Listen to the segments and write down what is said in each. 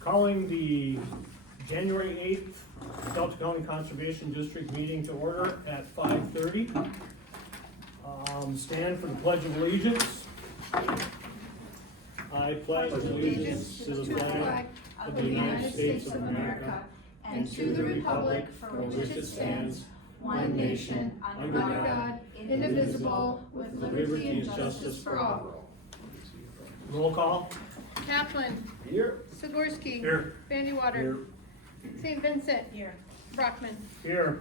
Calling the January 8th Delta County Conservation District meeting to order at 5:30. Stand for the Pledge of Allegiance. I pledge allegiance to the flag of the United States of America and to the republic for which it stands, one nation, under God, indivisible, with liberty and justice for all. Roll call. Kaplan. Here. Sigorsky. Here. Vandy Water. St. Vincent. Here. Brockman. Here.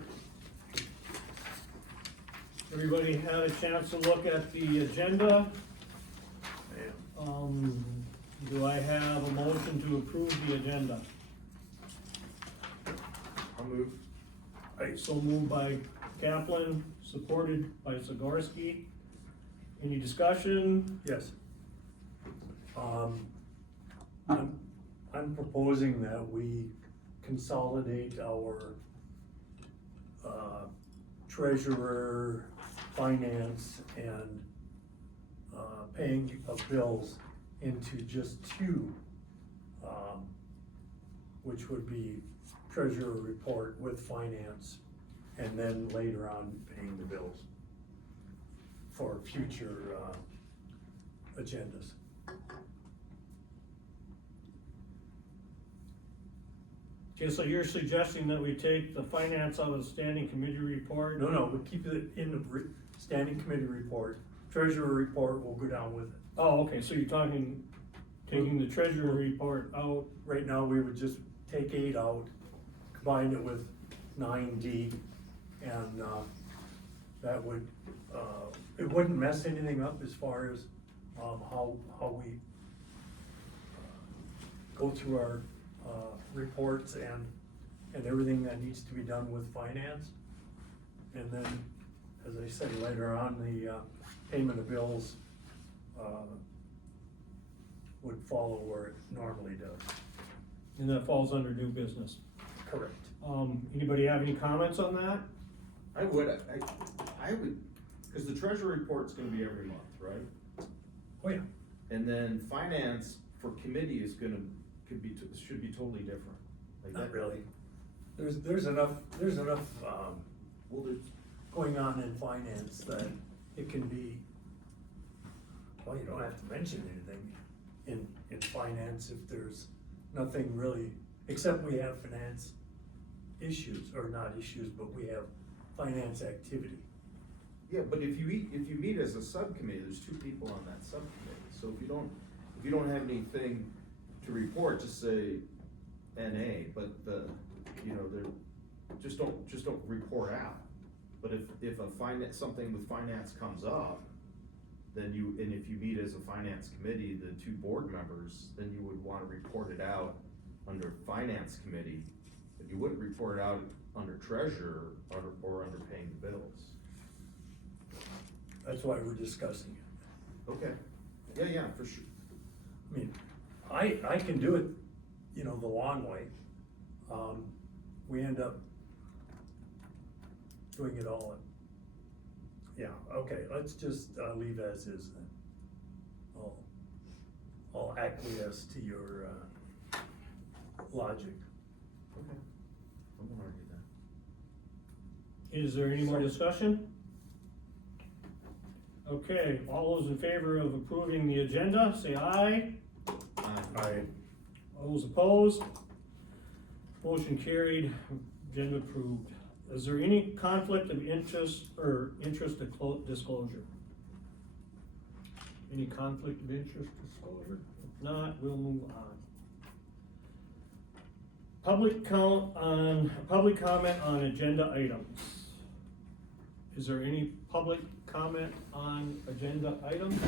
Everybody had a chance to look at the agenda. Do I have a motion to approve the agenda? I'll move. So moved by Kaplan, supported by Sigorsky. Any discussion? Yes. I'm proposing that we consolidate our treasurer, finance, and paying of bills into just two, which would be treasurer report with finance, and then later on paying the bills for future agendas. Okay, so you're suggesting that we take the finance out of the standing committee report? No, we keep it in the standing committee report. Treasurer report will go down with it. Oh, okay, so you're talking, taking the treasurer report out. Right now, we would just take 8 out, combine it with 9D, and that would, it wouldn't mess anything up as far as how we go through our reports and everything that needs to be done with finance. And then, as I said, later on, the payment of bills would follow where it normally does. And that falls under new business. Correct. Anybody have any comments on that? I would, cause the treasury report's gonna be every month, right? Oh, yeah. And then finance for committee is should be totally different. Like Not that- really. There's enough, Well, going on in finance that it can be, well, you don't have to mention anything in finance if there's nothing really, except we have finance issues, or not issues, but we have finance activity. yeah, but if you meet as a subcommittee, there's 2 people on that subcommittee, so if you don't have anything to report, just say NA, but just don't report out. But if something with finance comes up, then if you meet as a finance committee, the 2 board members, then you would wanna report it out under finance committee, but you wouldn't report it out under treasurer or under paying the bills. That's why we're discussing it. Okay, yeah, for sure. I mean, I can do it, the long way. We end up doing it all in. Yeah, okay, let's just leave as is then. I'll acquiesce to your logic. Okay. I won't argue that. Is there any more discussion? Okay, all those in favor of approving the agenda, say aye. Aye. All those opposed? Motion carried, agenda approved. Is there any conflict of interest or interest disclosure? Any conflict of interest disclosure? If not, we'll move on. Public comment on agenda items. Is there any public comment on agenda items?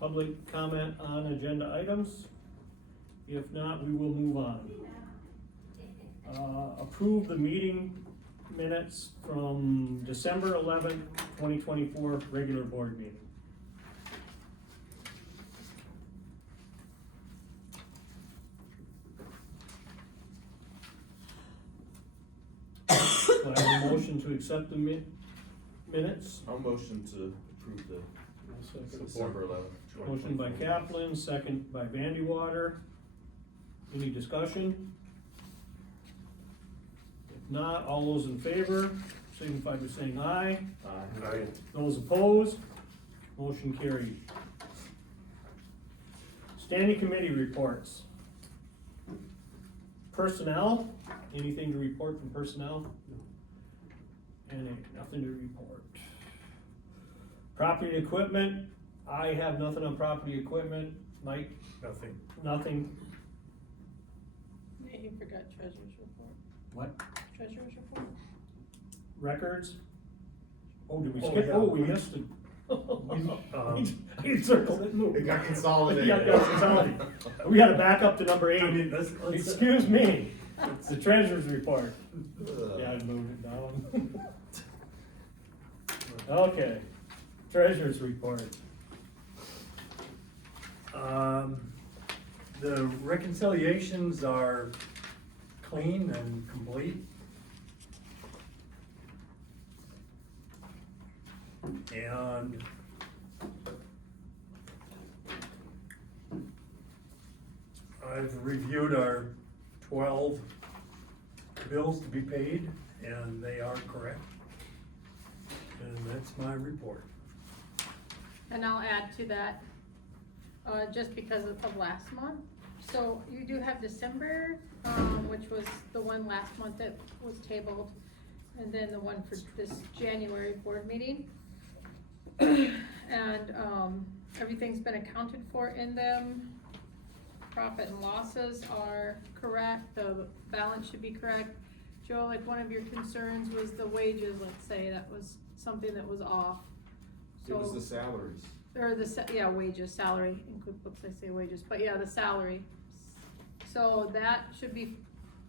Public comment on agenda items? If not, we will move on. Approve the meeting minutes from December 11th, 2024, regular board meeting. Do I have a motion to accept the minutes? I'll motion to approve the December 11th. Motion by Kaplan, second by Vandy Water. Any discussion? If not, all those in favor, signify by saying aye. Aye. Those opposed, motion carried. Standing committee reports. Personnel, anything to report from personnel? Nothing to report. Property and equipment, I have nothing on property equipment. Mike, Nothing. nothing. Yeah, you forgot treasurer's report. What? Treasurer's report? Records? Oh, did we Oh, skip? yeah. Oh, we missed it. I circled it. It got consolidated. Yeah, it got consolidated. We gotta back up to number I mean, 8. let's- Excuse me, it's the treasurer's report. Ugh. Yeah, I moved it down. Okay, treasurer's report. The reconciliations are clean and complete. And I've reviewed our 12 bills to be paid, and they are correct. And that's my report. And I'll add to that, just because of last month. So you do have December, which was the one last month that was tabled, and then the one for this January board meeting. And, everything's been accounted for in them. Profit and losses are correct, the balance should be correct. Joe, like one of your concerns was the wages, let's say, that was something that was off. It was So- the salaries. Or yeah, wages, salary, in QuickBooks I say wages, but yeah, the salary. So that should be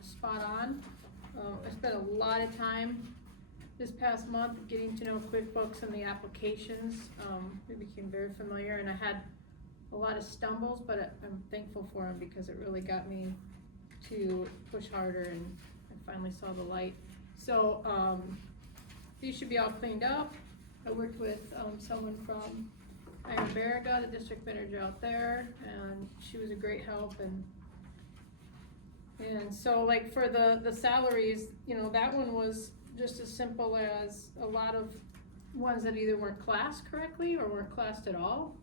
spot on. I spent a lot of time this past month getting to know QuickBooks and the applications. We became very familiar, and I had a lot of stumbles, but I'm thankful for them because it really got me to push harder, and I finally saw the light. So, these should be all cleaned up. I worked with, someone from Iron Baraga, the district manager out there, and she was a great help, and so like for the salaries, you know, that one was just as simple as a lot of ones that either weren't classed correctly or weren't classed at all,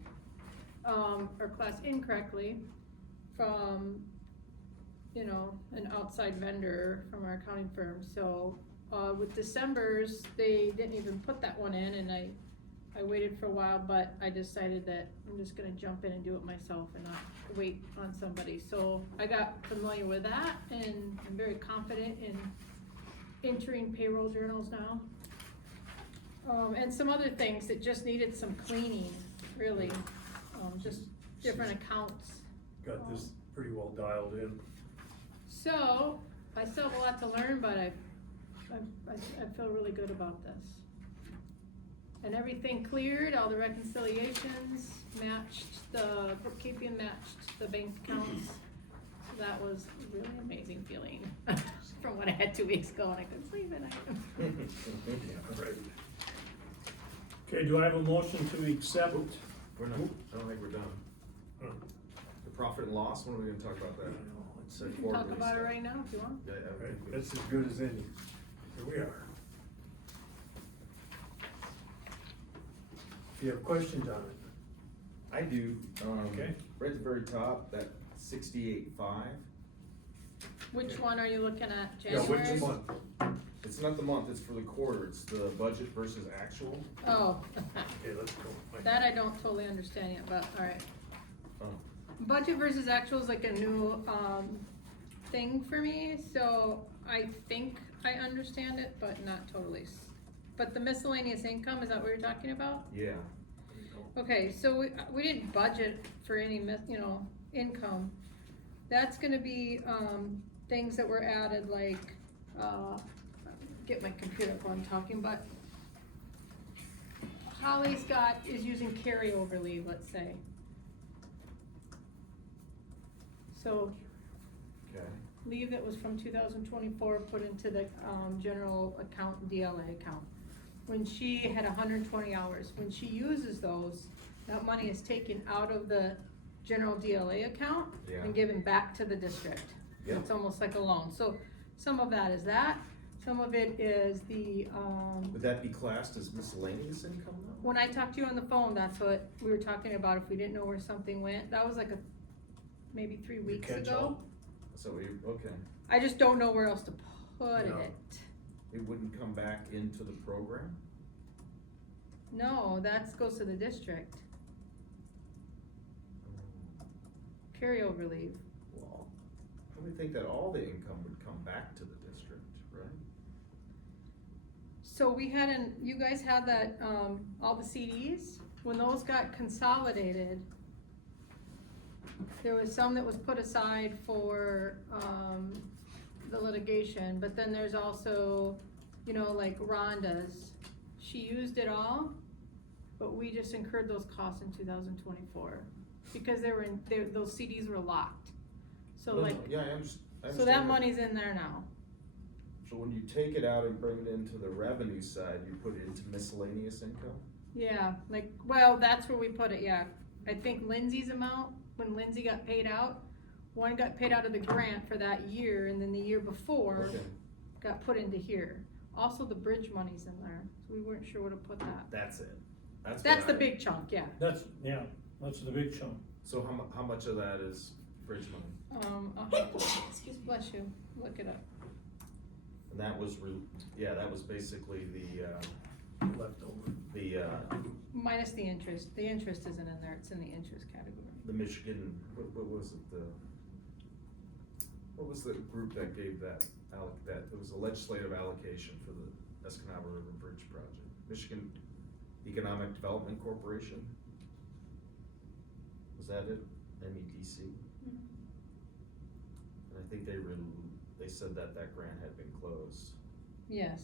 or classed incorrectly from, you know, an outside vendor from our accounting firm. So, with December's, they didn't even put that one in, and I waited for a while, but I decided that I'm just gonna jump in and do it myself and not wait on somebody. So I got familiar with that, and I'm very confident in entering payroll journals now. And some other things that just needed some cleaning, really, just different accounts. Got this pretty well dialed in. So, I still have a lot to learn, but I feel really good about this. And everything cleared, all the reconciliations matched, the bookkeeping matched the bank accounts. So that was a really amazing feeling from what I had 2 weeks ago, and I couldn't sleep at night. Yeah, right. Okay, do I have a motion to accept? We're not, I don't think we're done. Huh. The profit and loss, when are we gonna talk about that? It's We can talk about it right now if you want. Yeah, I Right, think we- that's as good as any. Here we are. If you have questions on it. I do, Okay. right at the very top, that 68.5, Which one are you looking at, Yeah, January? which one? it's not the month, it's for the quarter, it's the budget versus actual. Oh, Okay, let's go. that I don't totally understand yet, but alright. Oh. Budget versus actual is like a new, thing for me, so I think I understand it, but not totally. But the miscellaneous income, is that what you're talking about? Yeah, Okay, so we didn't budget for any income. That's gonna be, things that were added, like, get my computer up while I'm talking, but Holly Scott is using carryover leave, let's say. So okay, leave that was from 2024 put into the, general account, DLA account. When she had 120 hours, when she uses those, that money is taken out of the general DLA account Yeah. and given back to the district. Yeah. It's almost like a loan, so some of that is that, some of it is the, Would that be classed as miscellaneous income though? when I talked to you on the phone, that's what we were talking about, if we didn't know where something went, that was like maybe 3 weeks catch ago. all. So you, okay, I just don't know where else to put No. it. it wouldn't come back into the program? No, that goes to the district, carryover leave. Well, I would think that all the income would come back to the district, right? So we had you guys had that, all the CDs, when those got consolidated, there was some that was put aside for, the litigation, but then there's also, you know, like Rhonda's, she used it all, but we just incurred those costs in 2024, because those CDs were locked. So No, no, like, yeah, I understand. so that money's in there now. So when you take it out and bring it into the revenue side, you put it into miscellaneous income? Yeah, like, well, that's where we put it, yeah. I think Lindsay's amount, when Lindsay got paid out, one got paid out of the grant for that year, and then the year before Okay, got put into here. Also, the bridge money's in there, so we weren't sure where to put that. that's it. That's That's what the I- big chunk, yeah. That's the big chunk. So how much of that is bridge money? I'll have to, excuse, bless you, look it up. And that was that was basically Leftover. Minus the interest isn't in there, it's in the interest category. the Michigan, what was it, what was the group that gave that, it was a legislative allocation for the Escanaba River Bridge project? Michigan Economic Development Corporation? Was that it? MEDC? And I think they said that grant had been closed. Yes.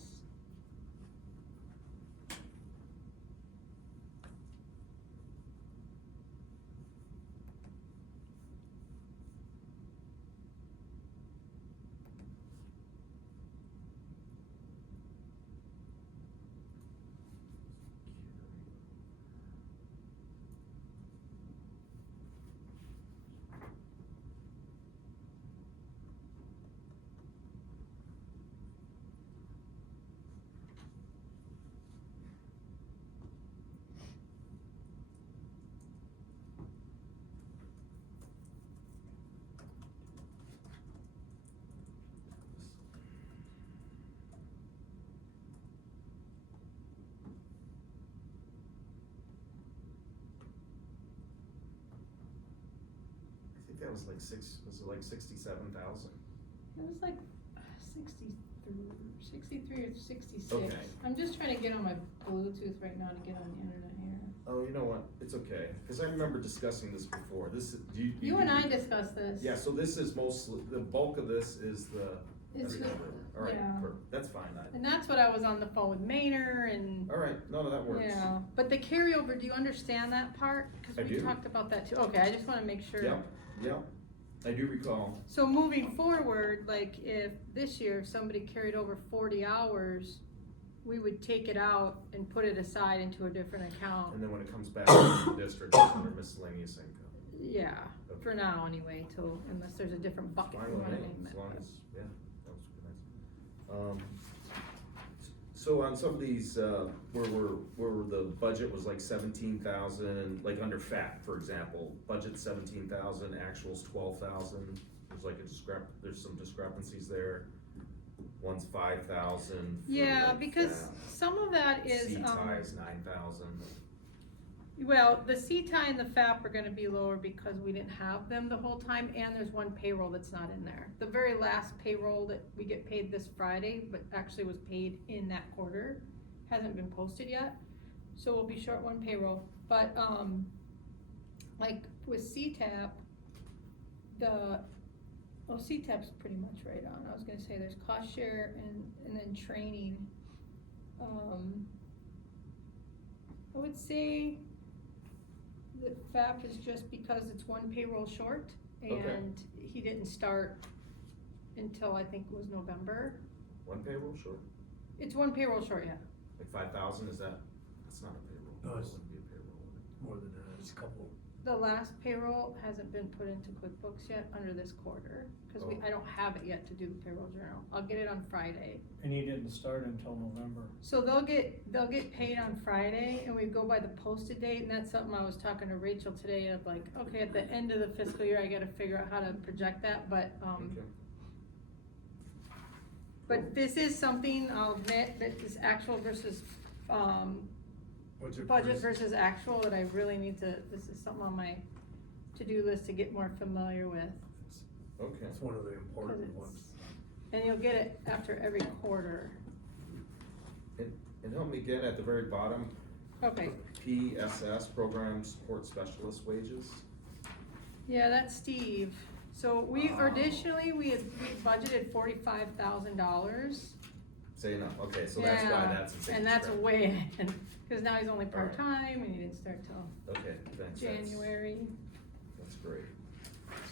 I think that was like 67,000? It was like 63 or 66. Okay. I'm just trying to get on my Bluetooth right now to get on the internet here. Oh, you know what, it's okay, cause I remember discussing this before, this is, You and I discussed this. Yeah, so this is mostly, the bulk of this is the It's Escanaba River, alright, yeah. that's fine, And that's what I was on the phone with Maynard and, alright, no, that works. yeah. But the carryover, do you understand that part? I Cause we do. talked about that too. Okay, I just wanna make sure. Yep, I do recall, So moving forward, like if this year, if somebody carried over 40 hours, we would take it out and put it aside into a different account. and then when it comes back to the district, it's under miscellaneous income. Yeah, for now anyway, till, unless there's a different bucket Fine we with wanna me, name as it. long as, yeah, that was nice. So on some of these, where the budget was like 17,000, like under FAP, for example, budget 17,000, actuals 12,000, there's like there's some discrepancies there. One's 5,000. Yeah, because some of that is, C-tie is 9,000. well, the C-tie and the FAP are gonna be lower because we didn't have them the whole time, and there's one payroll that's not in there. The very last payroll that we get paid this Friday, but actually was paid in that quarter, hasn't been posted yet, so we'll be short one payroll. But, like with CTAP, CTAP's pretty much right on. I was gonna say there's cost share and then training. I would say that FAP is just because it's one payroll short, Okay. and he didn't start until I think it was November. One payroll, sure. It's one payroll short, yeah. Like 5,000, that's not a payroll. No, That it's- wouldn't be a payroll. would it? More than that, it's a couple the last payroll hasn't been put into QuickBooks yet under this quarter, cause Oh. I don't have it yet to do the payroll journal. I'll get it on Friday. And he didn't start until November. So they'll get paid on Friday, and we go by the posted date, and that's something I was talking to Rachel today of like, okay, at the end of the fiscal year, I gotta figure out how to project that, but, Okay. but this is something, I'll admit, that is actual versus, budget versus- versus actual, that I really need to, this is something on my to-do list to get more familiar with. Okay. It's one of the 'cause important it's- ones. And you'll get it after every quarter. And help me again at the very bottom, Okay, PSS, Program Support Specialist wages. yeah, that's Steve. So we, Oh. additionally, we budgeted $45,000. Say no, okay, so that's why that's a big And that's spread. way ahead, cause now he's only Alright. part-time and he didn't start till Okay, thanks. January. That's great.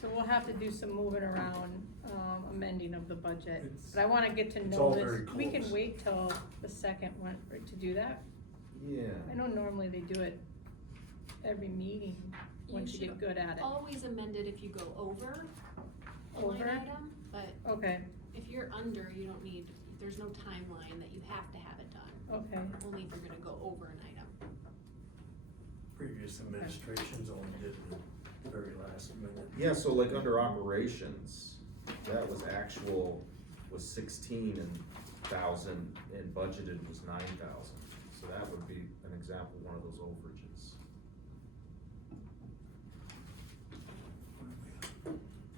So we'll have to do some moving around, amending of the budget, It's- but I wanna get to it's know all this. very We can close. wait till the second one to do that. Yeah. I know normally they do it every meeting, once you get good at it. Always amend it if you go over a line Over? item, but Okay, if you're under, you don't need, there's no timeline that you have to have it done. okay, Only if you're gonna go over an item. Previous administrations only did it the very last minute. Yeah, so like under operations, that was actual, was 16,000 and budgeted was 9,000. So that would be an example, one of those overages.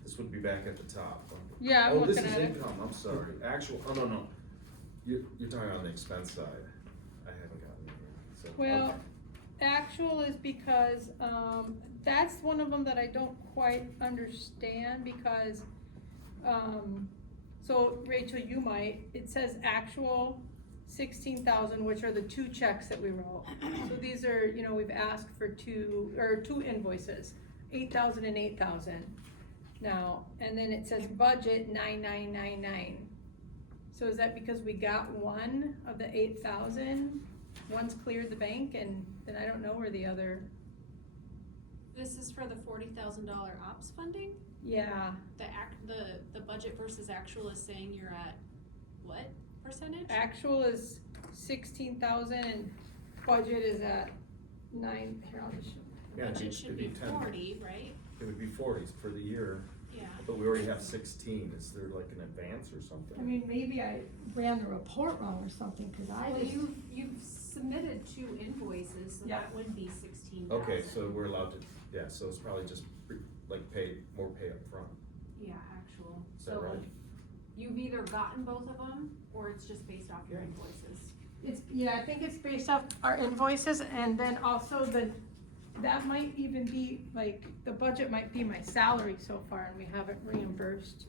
This would be back at the top. yeah, I'm Oh, this looking is at it. income, I'm sorry, actual, oh, no, you're talking on the expense side, I haven't gotten it yet, so. Well, okay. actual is because, that's one of them that I don't quite understand because, so Rachel, you might, it says actual 16,000, which are the two checks that we wrote. So these are, you know, we've asked for two invoices, 8,000 and 8,000. Now, and then it says budget 9,999. So is that because we got one of the 8,000? One's cleared the bank and then I don't know where the other, This is for the $40,000 ops funding? yeah, The budget versus actual is saying you're at what percentage? actual is 16,000 and budget is at 9, here, I'll just show. Yeah, Budget it should should be be 10. 40, right? It would be 40 for the year, Yeah. but we already have 16, is there like an advance or something? I mean, maybe I ran the report wrong or something, cause Well, you've submitted 2 invoices, so Yeah. that would be 16,000. Okay, so we're allowed to, yeah, so it's probably just like more pay up front. Yeah, actual. Is that So right? you've either gotten both of them, or it's just based off your Yeah. invoices. yeah, I think it's based off our invoices and then also that might even be, like, the budget might be my salary so far and we haven't reimbursed.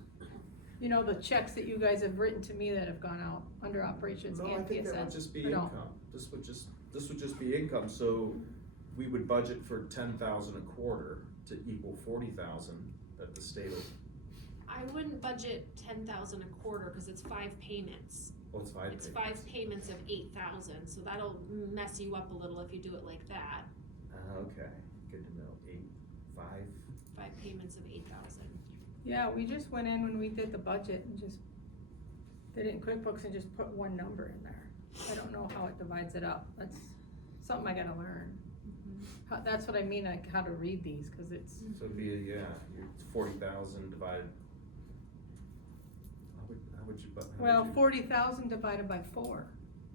You know, the checks that you guys have written to me that have gone out under operations No, I and think that would PSS. just be or no? income, this would just be income, so we would budget for 10,000 a quarter to equal 40,000 that the state will, I wouldn't budget 10,000 a quarter, cause it's 5 payments. well, it's 5 It's payments. 5 payments of 8,000, so that'll mess you up a little if you do it like that. Okay, good to know, 5. 5 payments of 8,000. Yeah, we just went in when we did the budget and just did it in QuickBooks and just put one number in there. I don't know how it divides it up, that's something I gotta learn. That's what I mean, like, how to read these, cause it's, So it'd be, you're 40,000 divided. How would you, well, 40,000 divided by 4,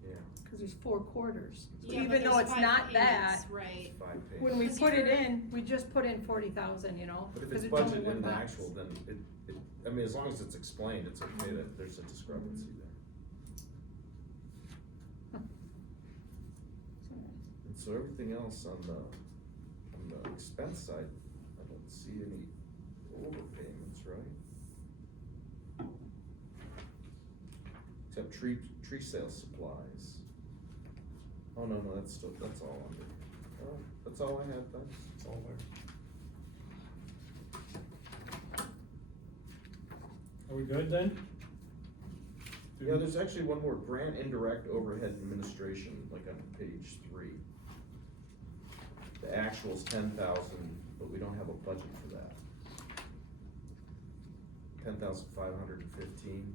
Yeah, cause there's 4 quarters. Yeah, Even but though there's it's 5 not that, payments, Right. 5 payments. when we 'Cause put it you're- in, we just put in 40,000, you know? But if 'cause it's only budgeted one in the box. actual, then I mean, as long as it's explained, it's okay that there's a discrepancy there. And so everything else on the expense side, I don't see any overpayments, right? Except tree sale supplies. Oh, no, that's all under, oh, that's all I had, thanks. It's all there. Are we good then? Yeah, there's actually one more, grant indirect overhead administration, like on page 3. The actual's 10,000, but we don't have a budget for that. 10,515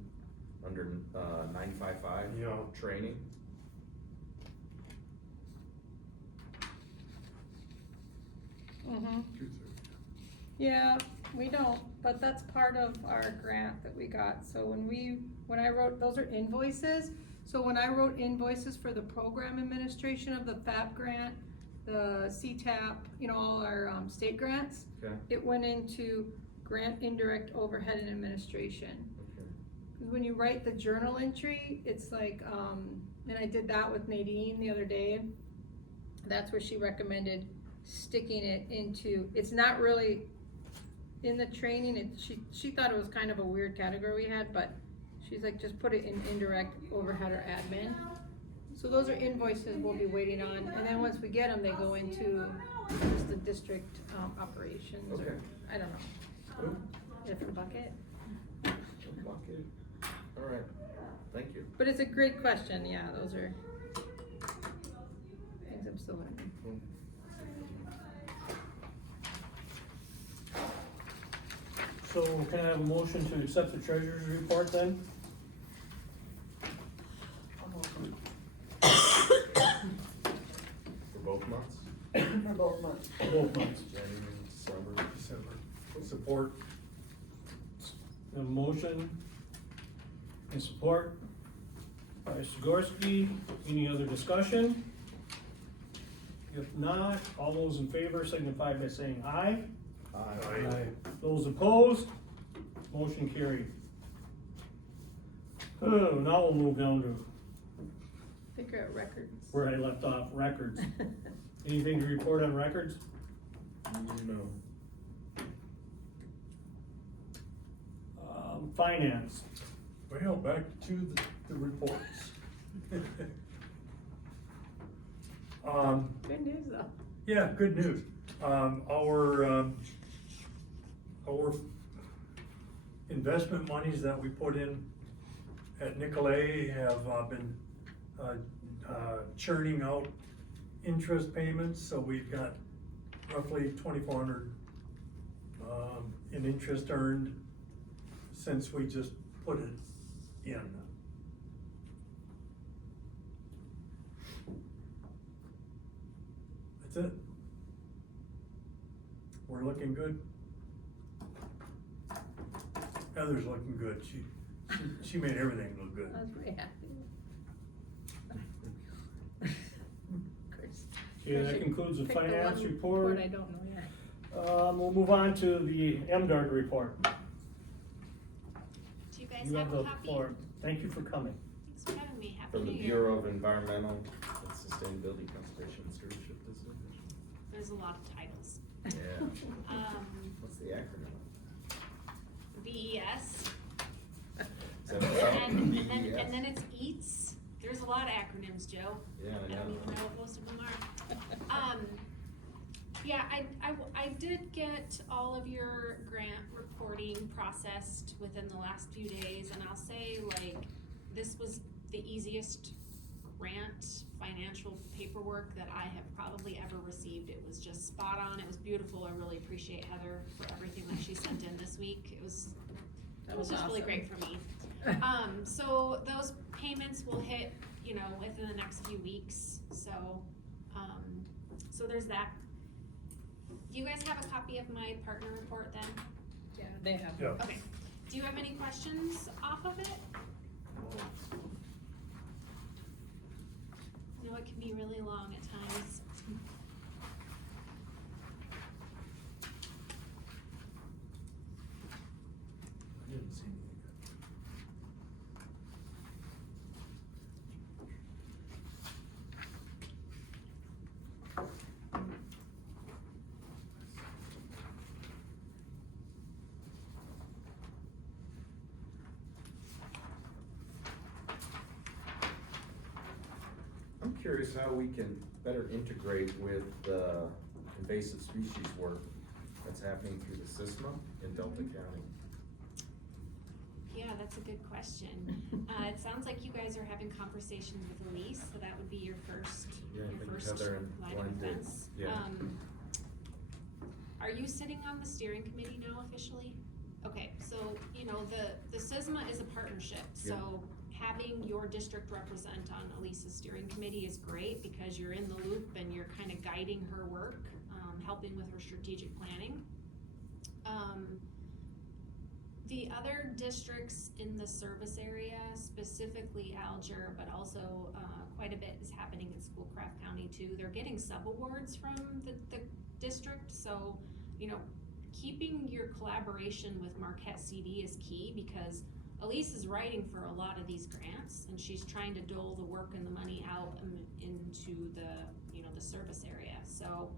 under, 955. Yeah. Training. Mm-hmm. Yeah, we don't, but that's part of our grant that we got, so when I wrote, those are invoices, so when I wrote invoices for the program administration of the FAP grant, the CTAP, you know, all our, state grants, Okay. it went into grant indirect overhead and administration. Okay. 'Cause when you write the journal entry, it's like, and I did that with Nadine the other day, that's where she recommended sticking it into, it's not really in the training, she thought it was kind of a weird category we had, but she's like, just put it in indirect overhead or admin. So those are invoices we'll be waiting on, and then once we get them, they go into just the district, operations, or, Okay. I don't know, different bucket. Okay. All right, thank you. But it's a great question, yeah, those are things I'm still learning. Cool. So can I have a motion to accept the treasurer's report then? For both months? For both months. Both months. January, December. December. Support. A motion and support by Sikorsky. Any other discussion? If not, all those in favor signify by saying aye. Aye. Those opposed, motion carried. Oh, now we'll move down to Figure out records. where I left off, records. Anything to report on records? No. Finance. Well, back to the reports. Good news though. Yeah, good news. Our investment monies that we put in at Nicolay have been churning out interest payments, so we've got roughly 2,400 in interest earned since we just put it in. That's it. We're looking good. Heather's looking good. She made everything look good. I was pretty happy. Of course. Okay, that concludes the Pick finance one report. I don't know yet. We'll move on to the MDARD report. Do you guys You have have a the copy? floor. Thank you for coming. Thanks for having me. Happy From the New Year. Bureau of Environmental and Sustainability Conservation and Stewardship Division. There's a lot of titles. Yeah. Um, What's the acronym? VES, Is that what- and then it's EATS. There's a lot of acronyms, Joe. Yeah, I I don't know. even know what most of them are. Yeah, I did get all of your grant reporting processed within the last few days, and I'll say, like, this was the easiest grant financial paperwork that I have probably ever received. It was just spot on, it was beautiful, I really appreciate Heather for everything that she sent in this week, it was just really awesome. great for me. So those payments will hit, you know, within the next few weeks, so there's that. Do you guys have a copy of my partner report then? Yeah, they have. Yeah. Okay, do you have any questions off of it? I know it can be really long at times. I didn't see anything. I'm curious how we can better integrate with the invasive species work that's happening through the SISMA in Delta County. Yeah, that's a good question. It sounds like you guys are having conversations with Elise, so that would be your first Yeah, I think line Heather and of Glenn did. defense. Yeah. are you sitting on the steering committee now officially? Okay, so, you know, the SISMA is a partnership, so having your district represent on Elisa's steering committee is great because you're in the loop and you're kind of guiding her work, helping with her strategic planning. The other districts in the service area, specifically Alger, but also quite a bit is happening in Schoolcraft County too. They're getting sub-awards from the district, so, you know, keeping your collaboration with Marquette CD is key because Elise is writing for a lot of these grants and she's trying to dole the work and the money out into the, you know, the service area. So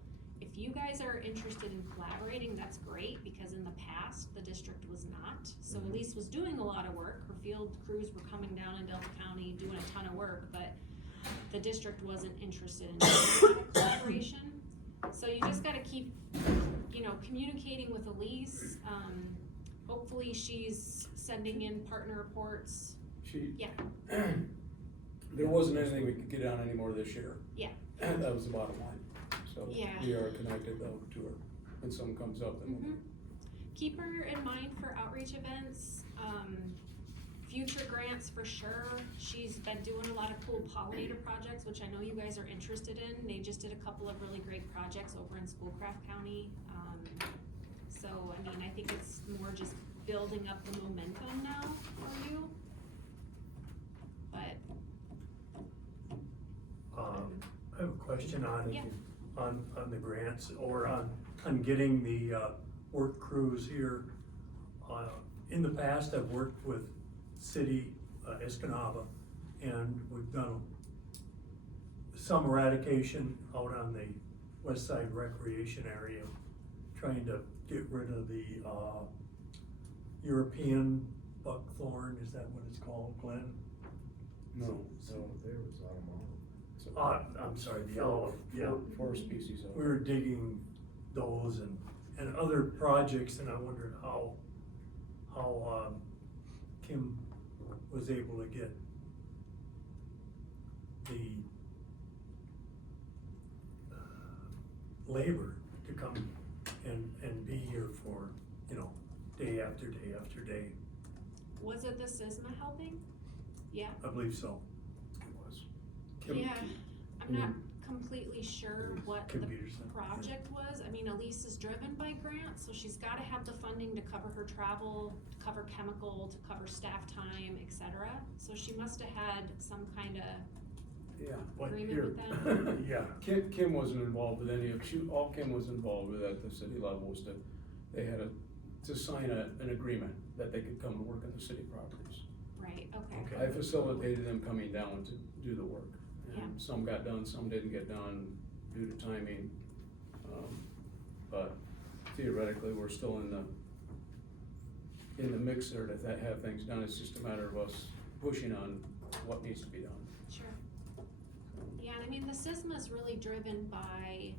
if you guys are interested in collaborating, that's great because in the past, the district was not. So Elise was doing a lot of work. Her field crews were coming down in Delta County doing a ton of work, but the district wasn't interested in doing a lot of collaboration. So you just gotta keep, you know, communicating with Elise. Hopefully she's sending in partner reports. Yeah. There wasn't anything we could get on anymore this year. Yeah. That was the bottom line. So Yeah. we are connected though to her. When something comes up, then we'll. Keep her in mind for outreach events, future grants for sure. She's been doing a lot of cool pollinator projects, which I know you guys are interested in. They just did a couple of really great projects over in Schoolcraft County. So, I mean, I think it's more just building up the momentum now for you. But, I have a question on, Yeah. on the grants or on getting the, work crews here. In the past, I've worked with City, Escanaba, and we've done some eradication out on the west side recreation area, trying to get rid of the, European buckthorn, is that what it's called, Glenn? No, There was I'm sorry, the olive, yeah. Four species of. We were digging those and other projects, and I wondered how Kim was able to get the labor to come and be here for, you know, day after day after day. was it the SISMA helping? Yeah? I believe so. It was. Kim- Yeah, I'm not completely sure what Kim the Peterson, yeah. project was. I mean, Elise is driven by grants, so she's gotta have the funding to cover her travel, to cover chemical, to cover staff time, etc. So she must have had some kinda, Yeah. What agreement here? with them? Yeah, Kim wasn't involved with any of, all Kim was involved with at the city level was that they had to sign an agreement that they could come and work on the city properties. right, okay. Okay. I facilitated them coming down to do the work. Yeah. And some got done, some didn't get done due to timing. But theoretically, we're still in the mix there to have things done. It's just a matter of us pushing on what needs to be done. Sure. Yeah, and I mean, the SISMA is really driven by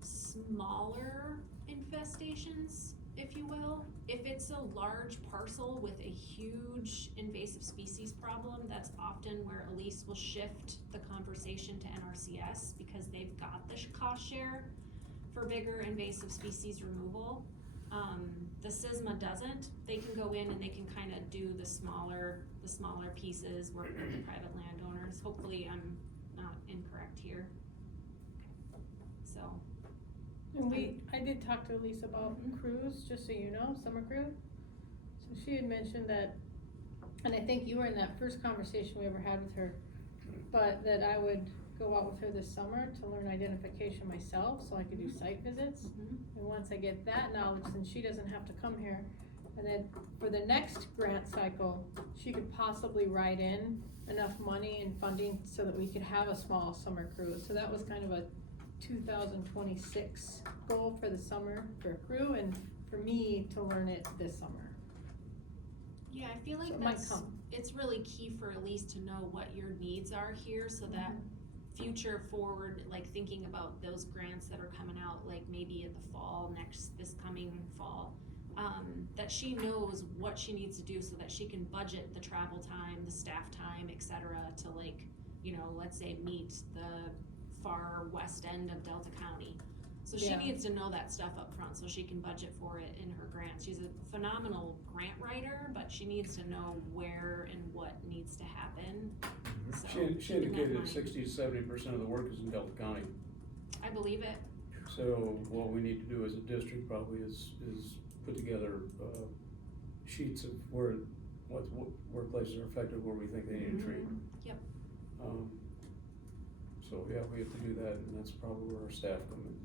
smaller infestations, if you will. If it's a large parcel with a huge invasive species problem, that's often where Elise will shift the conversation to NRCS because they've got the cost share for bigger invasive species removal. The SISMA doesn't. They can go in and they can kind of do the smaller pieces, work with the private landowners. Hopefully I'm not incorrect here. So, And I did talk to Elise about crews, just so you know, summer crew. So she had mentioned that, and I think you were in that first conversation we ever had with her, but that I would go out with her this summer to learn identification myself, so I could do site visits. And once I get that knowledge, then she doesn't have to come here. And then for the next grant cycle, she could possibly write in enough money and funding so that we could have a small summer crew. So that was kind of a 2026 goal for the summer for a crew and for me to learn it this summer. yeah, I feel like So it might that's, come. it's really key for Elise to know what your needs are here so that future forward, like thinking about those grants that are coming out, like maybe in the fall, this coming fall, that she knows what she needs to do so that she can budget the travel time, the staff time, etc. to, like, you know, let's say meet the far west end of Delta County. So she Yeah. needs to know that stuff up front so she can budget for it in her grants. She's a phenomenal grant writer, but she needs to know where and what needs to happen. So She keeping that in indicated that mind. 60 to 70% of the work is in Delta County. I believe it. So what we need to do as a district probably is put together, sheets of where places are affected, where we think they need a tree. Yep. So, yeah, we have to do that, and that's probably where our staff come in.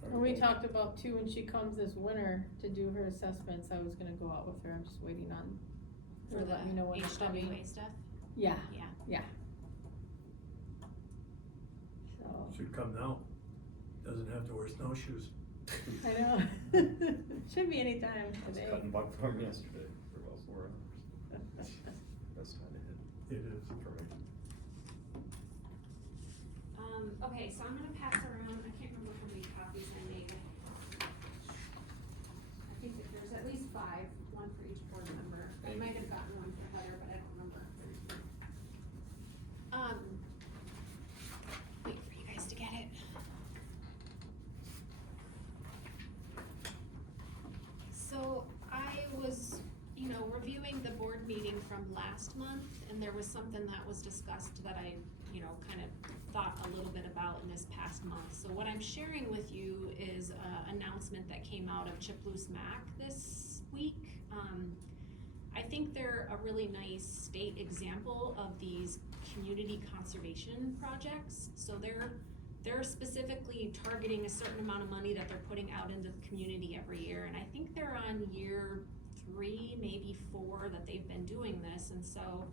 And we talked about too, when she comes this winter to do her assessments, I was gonna go out with her, I'm just waiting on. her For to the let me know when it's coming. HWA stuff. Yeah, Yeah. yeah. So, Should come now. Doesn't have to wear snowshoes. I know, should be anytime I was today. cutting buckthorn yesterday for about 4 hours. That's kind of it It is. for me. Okay, so I'm gonna pass around, I can't remember how many copies I made. I think that there's at least 5, one for each board member. I might have gotten one for Heather, but I don't remember. Wait for you guys to get it. So I was, reviewing the board meeting from last month, and there was something that was discussed that I, kind of thought a little bit about in this past month. So what I'm sharing with you is an announcement that came out of Chip Loose Mac this week. I think they're a really nice state example of these community conservation projects. So they're specifically targeting a certain amount of money that they're putting out into the community every year, and I think they're on year 3, maybe 4 that they've been doing this. And so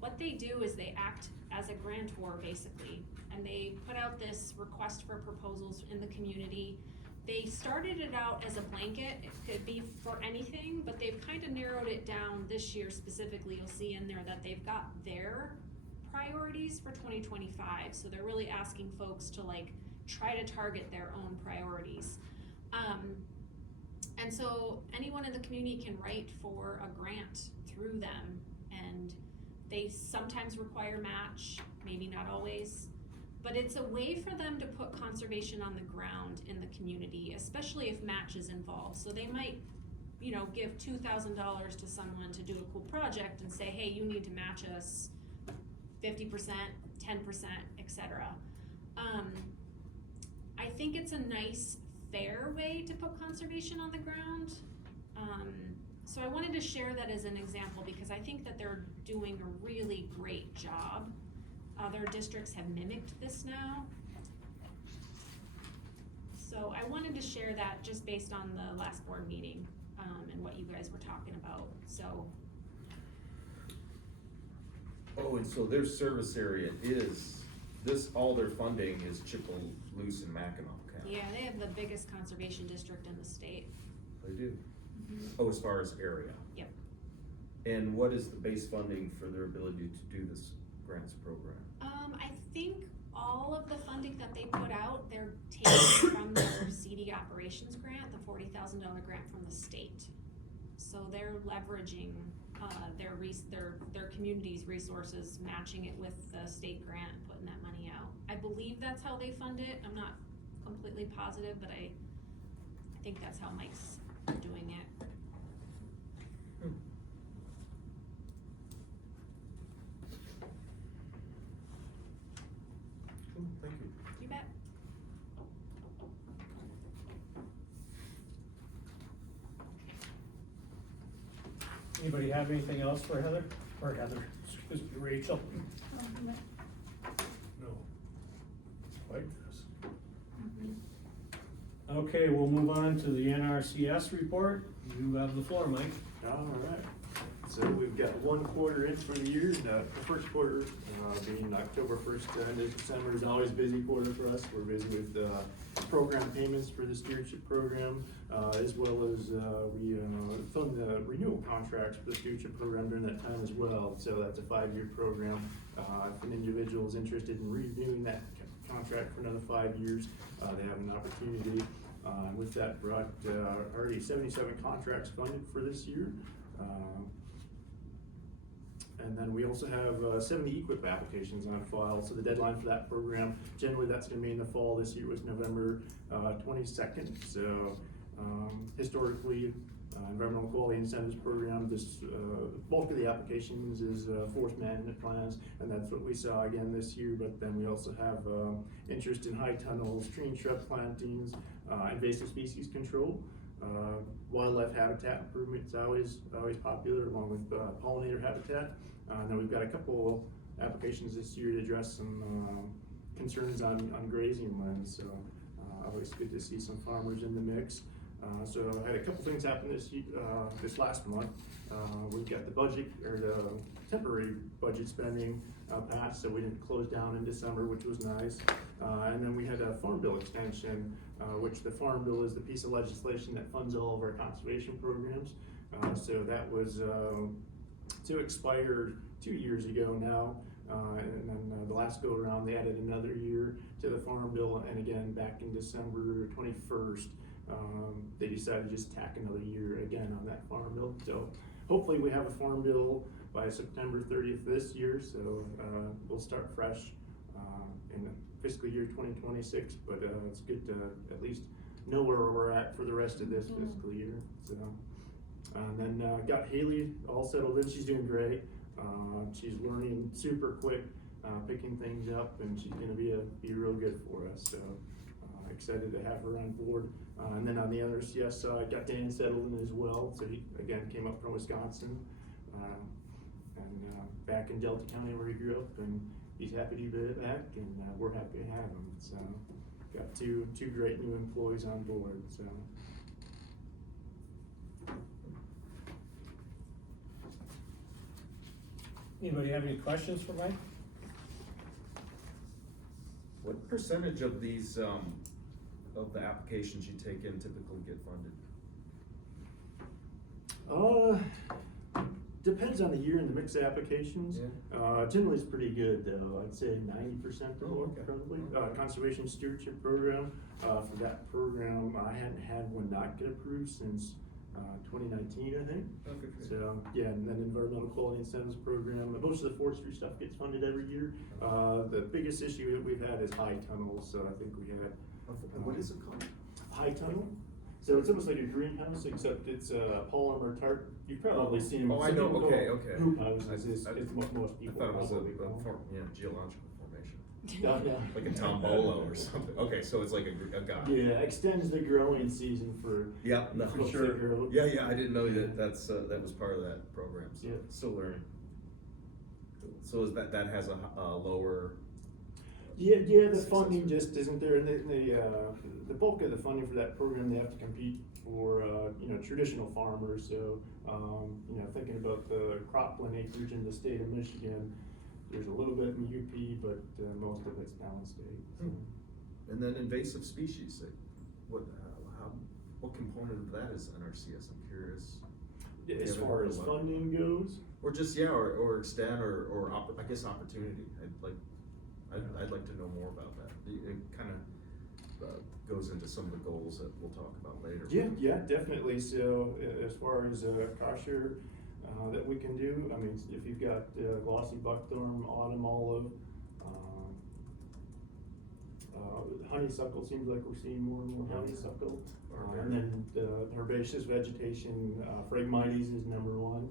what they do is they act as a grantor basically, and they put out this request for proposals in the community. They started it out as a blanket, it could be for anything, but they've kind of narrowed it down this year specifically. You'll see in there that they've got their priorities for 2025, so they're really asking folks to try to target their own priorities. And so anyone in the community can write for a grant through them, and they sometimes require match, maybe not always, but it's a way for them to put conservation on the ground in the community, especially if match is involved. So they might, give $2,000 to someone to do a cool project and say, hey, you need to match us 50%, 10%, etc. I think it's a nice, fair way to put conservation on the ground. So I wanted to share that as an example because I think that they're doing a really great job. Other districts have mimicked this now. So I wanted to share that just based on the last board meeting, and what you guys were talking about, so. Oh, and so their service area is, all their funding is Chippewa, Loose, and Mackinac County? Yeah, they have the biggest conservation district in the state. They do? Oh, as far as area? Yep. And what is the base funding for their ability to do this grants program? I think all of the funding that they put out, they're taking from their CD operations grant, the $40,000 grant from the state. So they're leveraging, their community's resources, matching it with the state grant, putting that money out. I believe that's how they fund it. I'm not completely positive, but I think that's how Mike's doing it. Cool, thank you. You bet. Anybody have anything else for Heather? Or Heather, excuse me, Rachel? No. Like this. Okay, we'll move on to the NRCS report. You have the floor, Mike. All right, so we've got 1 quarter in for the year. The first quarter, being October 1st to December, is always a busy quarter for us. We're busy with program payments for the stewardship program, as well as we fund the renewal contracts for the stewardship program during that time as well. So that's a 5-year program. If an individual is interested in renewing that contract for another 5 years, they have an opportunity. With that, brought already 77 contracts funded for this year. And then we also have 70 EQIP applications on file, so the deadline for that program, generally that's gonna be in the fall. This year was November 22nd. So historically, environmental quality incentives program, this bulk of the applications is forest management plans, and that's what we saw again this year. But then we also have interest in high tunnels, tree and shrub plantings, invasive species control. Wildlife habitat improvement is always popular, along with pollinator habitat. Then we've got a couple applications this year to address some concerns on grazing lands. So always good to see some farmers in the mix. So I had a couple things happen this last month. We've got the budget, or the temporary budget spending passed, so we didn't close down in December, which was nice. And then we had a farm bill extension, which the farm bill is the piece of legislation that funds all of our conservation programs. So that was to expire 2 years ago now. And then the last go around, they added another year to the farm bill, and again, back in December 21st, they decided to just tack another year again on that farm bill. So hopefully we have a farm bill by September 30th this year, so we'll start fresh in fiscal year 2026, but it's good to at least know where we're at for the rest of this fiscal year. So and then got Haley all settled in. She's doing great. She's learning super quick, picking things up, and she's gonna be real good for us. So excited to have her on board. And then on the other CS side, got Dan settled in as well. So he again came up from Wisconsin, and back in Delta County where he grew up, and he's happy to be back, and we're happy to have him. So got two great new employees on board. So. Anybody have any questions for Mike? What percentage of these, of the applications you take in typically get funded? Depends on the year and the mix of applications. Yeah. Generally it's pretty good though. I'd say 90% or more, okay. probably. Conservation stewardship program, for that program, I hadn't had one not get approved since 2019, I think. Okay. So, yeah, and then environmental quality incentives program, most of the forestry stuff gets funded every year. The biggest issue that we've had is high tunnels, so I think we had. What is it called? High tunnel? So it's almost like a greenhouse, except it's a polymer tarp. You've probably seen them. Oh, I know, Some people okay, call okay. Hoop houses is I what most people. thought it was probably call them. geological formation, Yeah, yeah. like a tombolo or something. Okay, so it's like a guy. Yeah, extends the growing season for. Yeah, no, for sure. they grow. Yeah, I didn't know that that was part of that program, so Yeah. still learning. So is that has a lower? Yeah, the Success funding rate. just isn't there, and the bulk of the funding for that program, they have to compete for, traditional farmers, so, thinking about the cropland acreage in the state of Michigan, there's a little bit in the UP, but, most of it's downstate. So. And then invasive species, what component of that is NRCS, I'm curious? As Yeah, far but as what- funding goes, Or just, or extent, or I guess opportunity, I'd like to know more about that. It kind of goes into some of the goals that we'll talk about later. yeah, definitely, so, as far as, cost share, that we can do, I mean, if you've got, glossy buckthorn, autumn olive, honeysuckle, seems like we're seeing more and more honeysuckle. And then herbaceous vegetation, Phragmites is number one.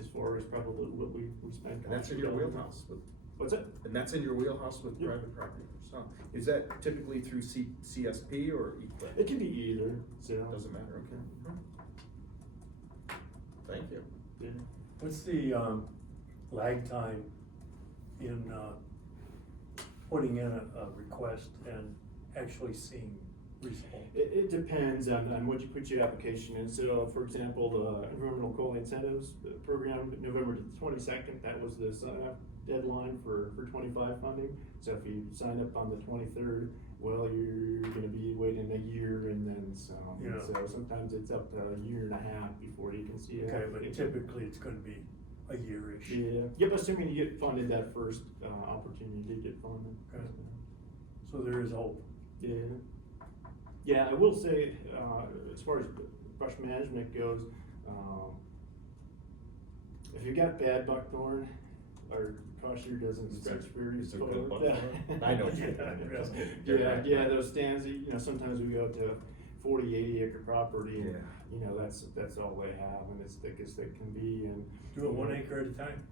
As far as probably what we spend. And that's in your wheelhouse with, What's that? and that's in your wheelhouse with Yeah. private practice. So, is that typically through CSP or EQIP? It can be either, so. Doesn't matter, okay. Thank you. Yeah. What's the lag time in putting in a request and actually seeing response? It depends on what you put your application in. So, for example, the environmental quality incentives program, November 22nd, that was the sign-up deadline for 25 funding. So if you sign up on the 23rd, well, you're gonna be waiting a year and then some. Yeah. So sometimes it's up to a year and a half before you can see it. Okay, but typically it's gonna be a year-ish. Yeah, yep, assuming you get funded that first opportunity, you did get funded. Okay. So there is hope. Yeah. Yeah, I will say, as far as brush management goes, if you got bad buckthorn, our cost year doesn't Is stretch there- very is there far. good buckthorn? I know what you're doing. Yeah, those stands, you know, sometimes we go to 40, 80 acre property and, Yeah. you know, that's all they have and as thick as they can be and. Do it 1 acre at a time.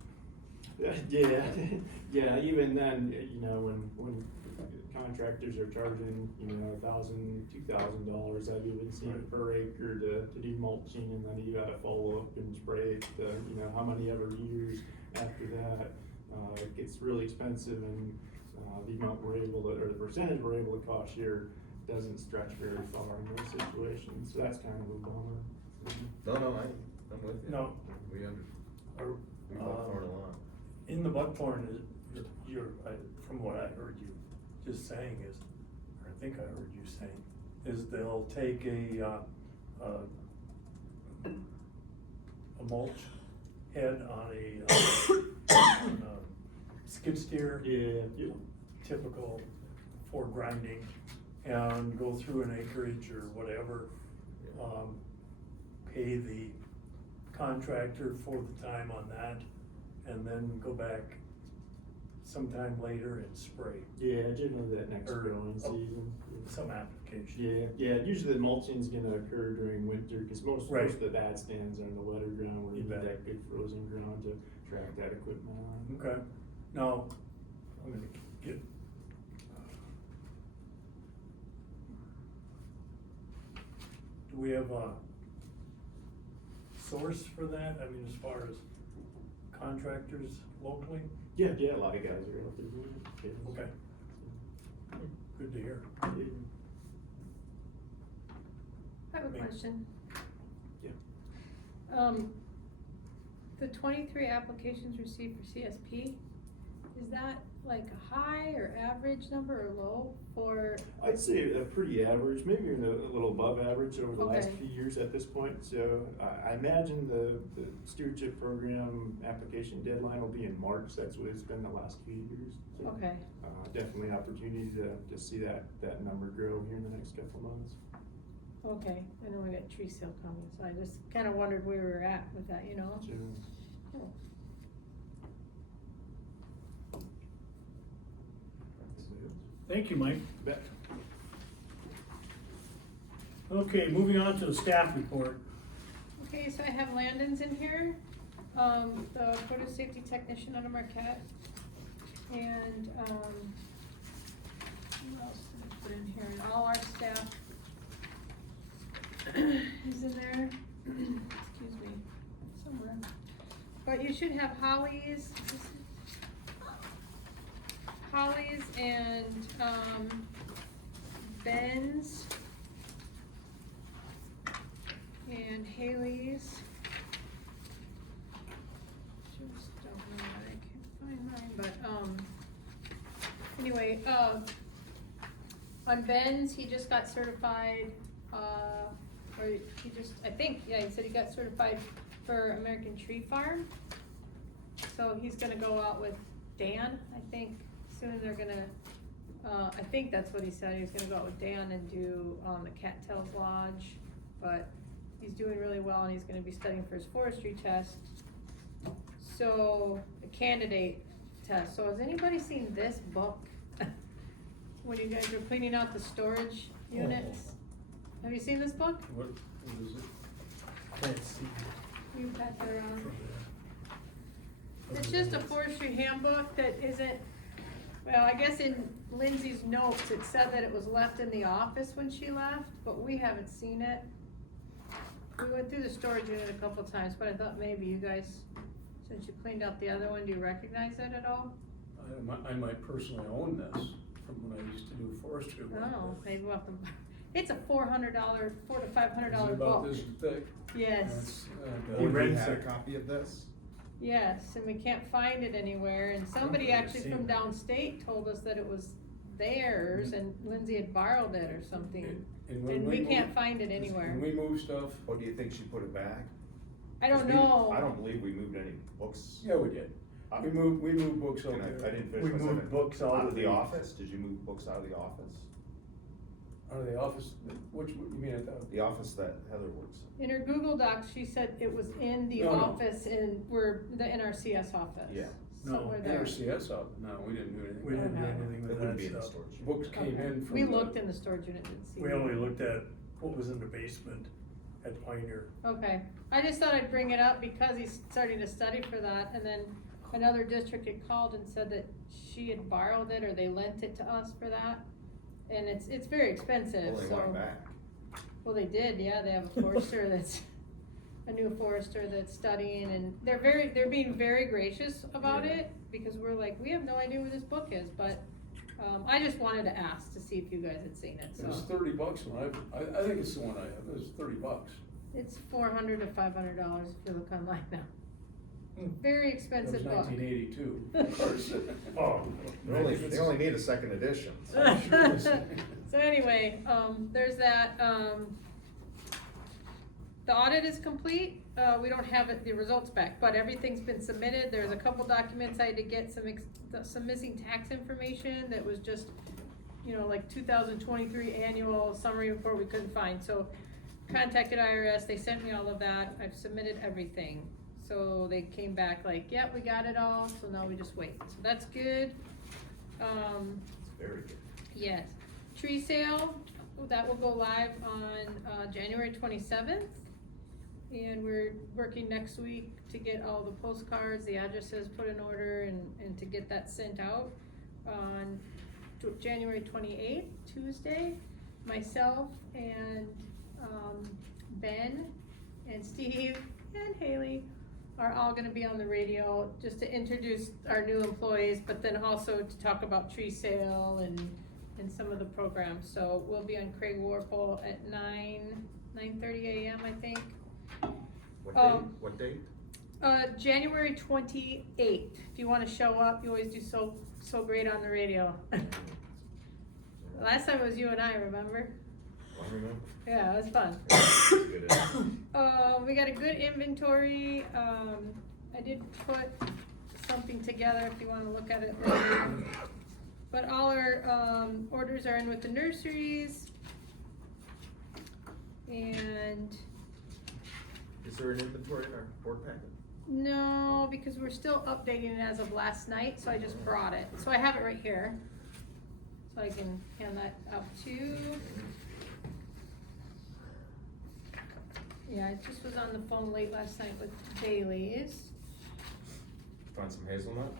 Yeah, even then, you know, when contractors are charging, you know, $1,000, $2,000, I've even seen it per acre to do mulching, and then you gotta follow up and spray it, you know, how many ever years after that. It gets really expensive, and, the amount we're able to, or the percentage we're able to cost here doesn't stretch very far in those situations, so that's kind of a bummer. No, I'm with you. No. We Or, we buckthorn a lot. in the buckthorn, from what I heard you just saying is, or I think I heard you saying, is they'll take a mulch head on a skid steer. Yeah. Typical for grinding, and go through an acreage or whatever, pay the contractor for the time on that, and then go back sometime later and spray Yeah, generally that next Or- growing season. some application. Yeah, usually the mulching's gonna occur during winter, cause most Right. of the bad stands are in the wetter ground where you You need bet. that good frozen ground to track that equipment on. Okay, now, I'm gonna get. Do we have a source for that? I mean, as far as contractors locally? Yeah, a lot of guys are out there doing it. Yeah. Okay. Good to hear. I have a question. Yeah. The 23 applications received for CSP, is that like a high or average number or low for, I'd say a pretty average, maybe even a little above average over the last Okay. few years at this point. So I imagine the stewardship program application deadline will be in March. That's what it's been the last few years. So, okay, definitely opportunity to see that number grow here in the next couple of months. okay, I know we got tree sale coming, so I just kinda wondered where we were at with that, you know? So, Thank you, Mike. bet. Okay, moving on to the staff report. Okay, so I have Landon's in here, the photo safety technician out of Marquette. And, what else did I put in here? And all our staff is in there. Excuse me, somewhere. But you should have Holly's and, Ben's. And Haley's. Just don't know why I can't find mine, but, anyway, on Ben's, he just got certified, or he just, I think, yeah, he said he got certified for American Tree Farm. So he's gonna go out with Dan, I think, soon they're gonna, I think that's what he said, he was gonna go out with Dan and do, the Cattails Lodge, but he's doing really well and he's gonna be studying for his forestry test. So, the candidate test, so has anybody seen this book? When you guys are cleaning out the storage units? Have you seen this book? What is it? Can't see. You passed it around. It's just a forestry handbook that isn't, well, I guess in Lindsay's notes, it said that it was left in the office when she left, but we haven't seen it. We went through the storage unit a couple times, but I thought maybe you guys, since you cleaned out the other one, do you recognize it at all? I might personally own this from when I used to do forestry work. Oh, maybe we'll have to, it's a $400, $400 to $500 Is it about book. this thick? Yes, That's, He Would we rents have a it. copy of this? yes, and we can't find it anywhere, and somebody I've actually seen from it. downstate told us that it was theirs, and Lindsay had borrowed it or something. And when And we move- can't find it anywhere. When we move stuff, Oh, do you think she put it back? I don't 'Cause we- know. I don't believe we moved any books. yeah, we did. We moved books out Can I there. didn't finish We my moved sentence. books out Out of of the the- office? Did you move books out of the office? Out of the office, which, you mean at The office that Heather works in. In her Google Docs, she said it was in the No, no. office in, the NRCS office. Yeah. Somewhere the there. NRCS up? No, we didn't do anything. We didn't do Okay. anything It with wouldn't be that in the stuff. storage. Books came Okay. in from We the- looked in the storage unit, didn't see. We it. only looked at what was in the basement at Pioneer. Okay, I just thought I'd bring it up because he's starting to study for that, and then another district had called and said that she had borrowed it or they lent it to us for that. And it's very expensive, Well, they so. want it back. Well, they did, yeah, they have a forester that's, a new forester that's studying, and they're being very gracious about Yeah. it, because we're like, we have no idea where this book is, but, I just wanted to ask to see if you guys had seen it, It was so. $30 when I think it's the one I have, it was $30. It's $400 to $500 if you look online now. Hmm. Very That was expensive book. 1982, of course. Oh. They only need a second edition. I'm sure this- So anyway, there's that, the audit is complete, we don't have the results back, but everything's been submitted, there's a couple documents I had to get some missing tax information that was just, you know, like 2023 annual summary report we couldn't find, so contacted IRS, they sent me all of that, I've submitted everything. So they came back like, yep, we got it all, so now we just wait, so that's good. It's very good. Yes, tree sale, that will go live on, January 27th. And we're working next week to get all the postcards, the addresses put in order and to get that sent out on January 28th, Tuesday. Myself and, Ben and Steve and Haley are all gonna be on the radio just to introduce our new employees, but then also to talk about tree sale and some of the programs. So we'll be on Craig Warple at 9:30 AM, I think. What Um, date? What date? January 28th. If you wanna show up, you always do so great on the radio. Last time it was you and I, remember? I remember. Yeah, it was fun. Good. We got a good inventory, I did put something together if you wanna look at it later. But all our, orders are in with the nurseries. And Is there an inventory in our board packet? no, because we're still updating it as of last night, so I just brought it, so I have it right here. So I can hand that out to you. Yeah, I just was on the phone late last night with Bailey's. Find some hazelnut?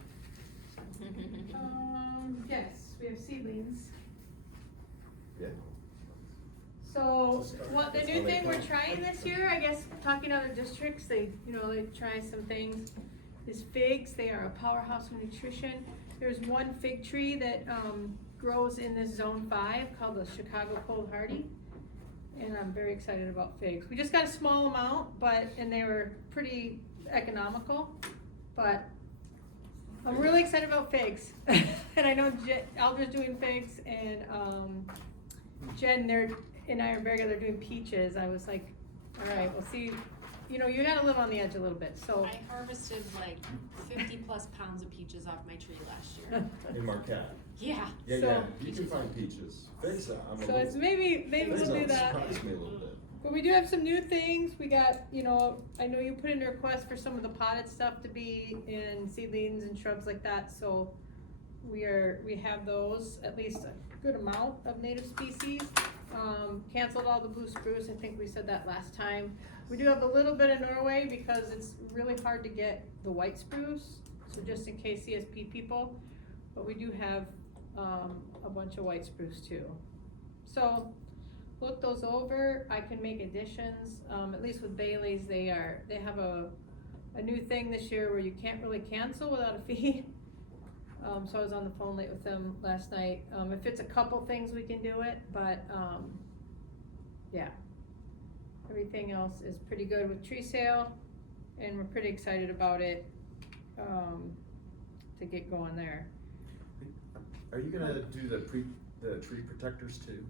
Yes, we have seedlings. Yeah. So, what, the That's new how they thing we're plant. trying this year, I guess, talking to other districts, they try some things, is figs. They are a powerhouse of nutrition. There's one fig tree that, grows in this zone 5 called the Chicago Cold Hardy. And I'm very excited about figs. We just got a small amount, and they were pretty economical, but I'm really excited about figs. And I know Aldra's doing figs, and, Jen, and Ironbarger, they're doing peaches. I was like, all right, we'll see. You know, you gotta live on the edge a little bit, so. I harvested like 50 plus pounds of peaches off my tree last year. In Marquette? Yeah. Yeah, So- yeah, you can find peaches. Figs, I'm a So it's little, maybe we'll figs do that. surprised me a little bit. But we do have some new things. We got, I know you put in a request for some of the potted stuff to be in seedlings and shrubs like that, so we have those, at least a good amount of native species. Canceled all the blue spruce, I think we said that last time. We do have a little bit of Norway because it's really hard to get the white spruce, so just in case CSP people, but we do have, a bunch of white spruce too. So, look those over. I can make additions, at least with Bailey's, they have a new thing this year where you can't really cancel without a fee. So I was on the phone late with them last night. If it's a couple things, we can do it, but, yeah. Everything else is pretty good with tree sale, and we're pretty excited about it, to get going there. Are you gonna do the tree protectors too?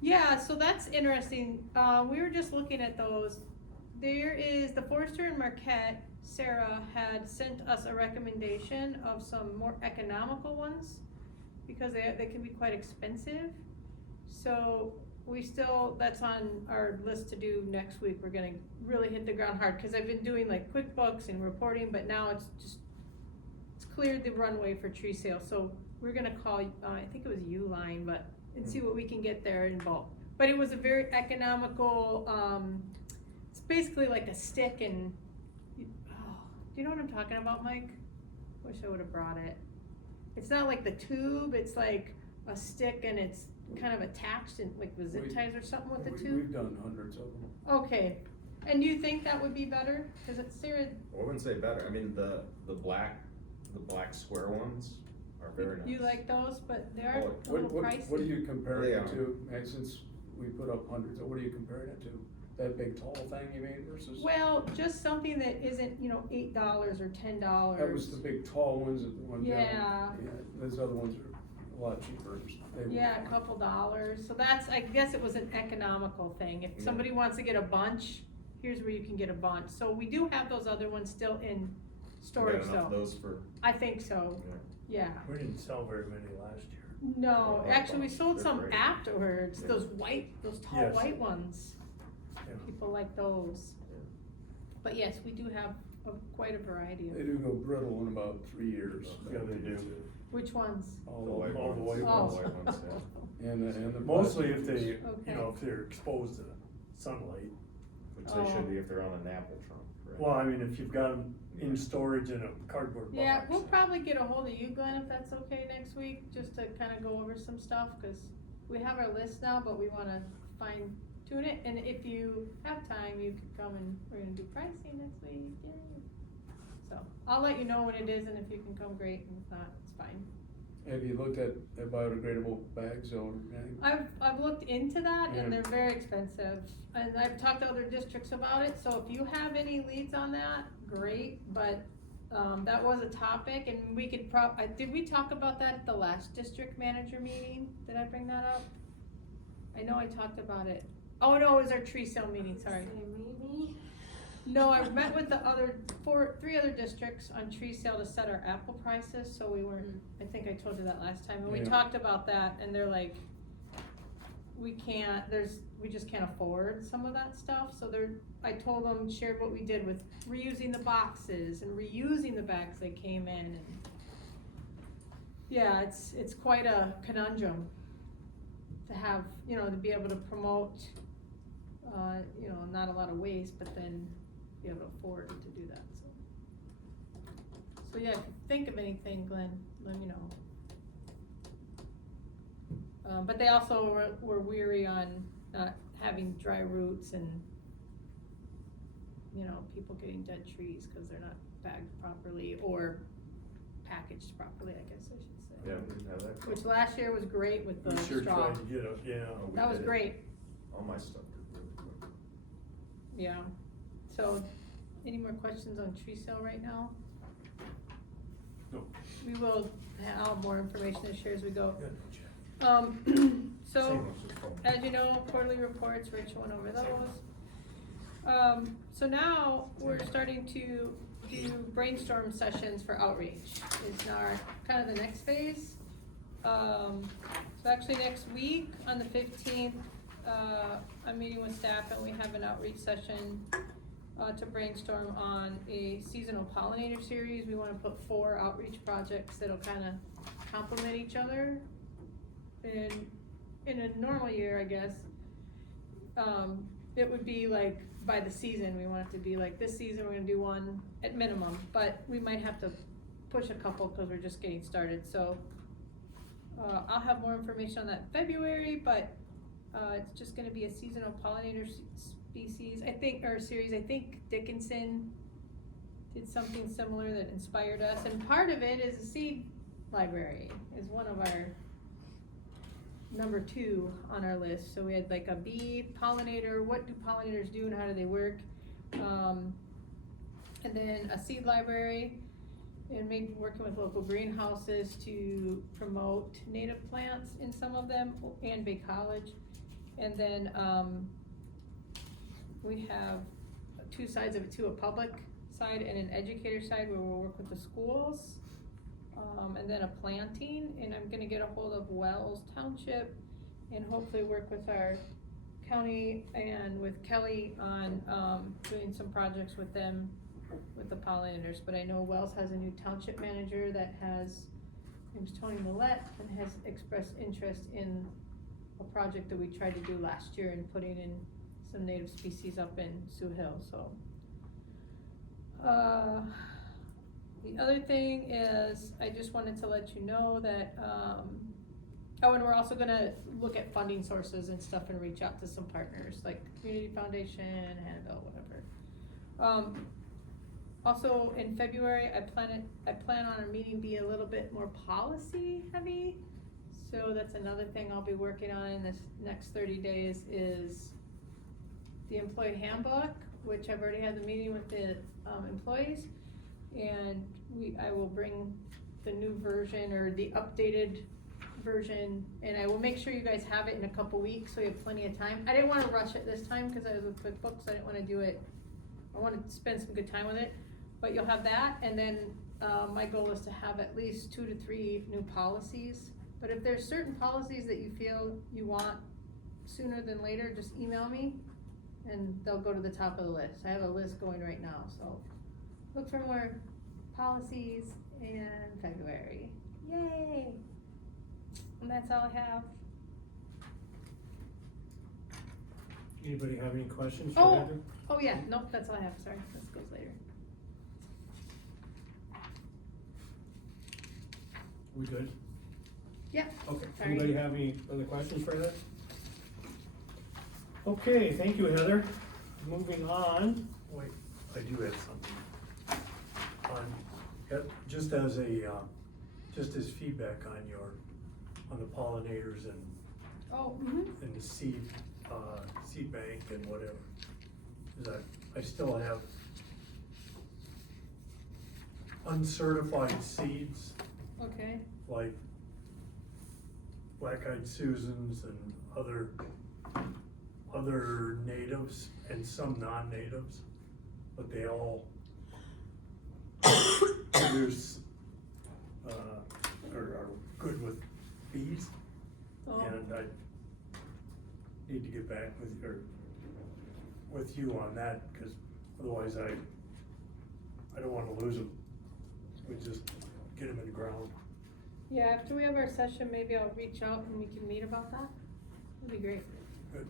Yeah, so that's interesting. We were just looking at those. There is the forester in Marquette, Sarah had sent us a recommendation of some more economical ones because they can be quite expensive. So we still, that's on our list to do next week. We're gonna really hit the ground hard, cause I've been doing like QuickBooks and reporting, but now it's cleared the runway for tree sale. So we're gonna call, I think it was Uline, but, and see what we can get there in bulk. But it was a very economical, it's basically like a stick and, oh, do you know what I'm talking about, Mike? Wish I would've brought it. It's not like the tube, it's like a stick and it's kind of attached and like with zip ties or something with the tube? We've done hundreds of them. Okay, and do you think that would be better? Cause it's Sarah, I wouldn't say better, I mean, the black square ones are very nice. you like those, but they are Oh, a little pricey. What do you compare They it are. to, and since we put up hundreds, what are you comparing it to? That big tall thing you made versus? Well, just something that isn't, you know, $8 or $10. That was the big tall ones, that the ones. Yeah. Those other ones are a lot cheaper. They were- Yeah, a couple dollars, so that's, I guess it was an economical thing, if Yeah. somebody wants to get a bunch, here's where you can get a bunch, so we do have those other ones still in You storage got enough of though, those for, I think so, yeah. yeah. We didn't sell very many last year. No, Oh, actually, we those- sold they're some great. afterwards, Yeah. those tall Yes. white ones, Yeah. people like those. Yeah. But yes, we do have quite a variety They of, do go brittle in about 3 years. Yeah, they do. which ones? All The of white them. all the ones. white Oh. The white ones, yeah. And the. Mostly if plastic they, ones. you know, if they're exposed to sunlight. Which they should Oh. be if they're on an apple trunk, correct? Well, I mean, if you've got them in storage in a cardboard box. Yeah, we'll probably get a hold of you, Glenn, if that's okay next week, just to kinda go over some stuff, cause we have our list now, but we wanna fine tune it, and if you have time, you could come and we're gonna do pricing next week, yay. So, I'll let you know when it is, and if you can come, great, and if not, it's fine. Have you looked at biodegradable bags or anything? I've looked into that, and Yeah. they're very expensive, and I've talked to other districts about it, so if you have any leads on that, great, but, that was a topic, and we could did we talk about that at the last district manager meeting? Did I bring that up? I know I talked about it. Oh, no, it was our tree sale meeting, sorry. Maybe. No, I met with the three other districts on tree sale to set our apple prices, so we weren't, I think I told you that last time, and we Yeah. talked about that, and they're like, we just can't afford some of that stuff, so I told them, shared what we did with reusing the boxes and reusing the bags they came in, and yeah, it's quite a conundrum to have, you know, to be able to promote, you know, not a lot of waste, but then be able to afford to do that, so. So yeah, if you think of anything, Glenn, let me know. But they also were weary on not having dry roots and, you know, people getting dead trees, cause they're not bagged properly or packaged properly, I guess I should say. Yeah, we didn't have that. Which last year was great with the We sure straw. tried to get it, yeah. Oh, we That was did it. great, All my stuff did really quick. yeah. So, any more questions on tree sale right now? No. We will have more information to share as we go. Good, check. So, Same as this phone. as you know, quarterly reports, Rachel went over those. So now, we're starting to do brainstorm sessions for outreach, is our, kind of the next phase. So actually next week, on the 15th, I'm meeting with staff and we have an outreach session to brainstorm on a seasonal pollinator series. We wanna put 4 outreach projects that'll kinda complement each other. And in a normal year, I guess, it would be like by the season, we want it to be like this season, we're gonna do one at minimum, but we might have to push a couple because we're just getting started, so. I'll have more information on that in February, but, it's just gonna be a seasonal pollinator species, I think, or series, I think Dickinson did something similar that inspired us, and part of it is a seed library, is one of our number 2 on our list. So we had like a bee pollinator, what do pollinators do and how do they work? And then a seed library, and maybe working with local greenhouses to promote native plants in some of them, and Bay College. And then, we have 2 sides of it too, a public side and an educator side where we'll work with the schools. And then a planting, and I'm gonna get a hold of Wells Township and hopefully work with our county and with Kelly on, doing some projects with them, with the pollinators. But I know Wells has a new township manager that has, his name's Tony Millette, and has expressed interest in a project that we tried to do last year in putting in some native species up in Sioux Hill, so. The other thing is, I just wanted to let you know that, oh, and we're also gonna look at funding sources and stuff and reach out to some partners, like Community Foundation, Hannibal, whatever. Also, in February, I plan on our meeting be a little bit more policy heavy. So that's another thing I'll be working on in this next 30 days is the employee handbook, which I've already had the meeting with the employees. And I will bring the new version or the updated version, and I will make sure you guys have it in a couple weeks, so you have plenty of time. I didn't wanna rush it this time, cause I was with QuickBooks, I didn't wanna do it, I wanted to spend some good time with it. But you'll have that, and then, my goal is to have at least 2 to 3 new policies. But if there's certain policies that you feel you want sooner than later, just email me, and they'll go to the top of the list. I have a list going right now, so look for more policies in February. Yay! And that's all I have. Anybody have any questions for Oh. Heather? Oh yeah, nope, that's all I have, sorry, this goes later. We good? Yeah. Okay, Sorry. anybody have any other questions for Heather? Okay, thank you, Heather. Moving on. Wait, I do have something. Just as a, just as feedback on the pollinators and Oh, the seed bank and whatever. Is that I still have uncertified seeds, okay, like black-eyed Susans and other natives and some non-natives, but they all produce, are good with bees. oh, And I need to get back with you on that, cause otherwise I don't wanna lose them. We just get them in the ground. yeah, after we have our session, maybe I'll reach out and we can meet about that. That'd be great, Good.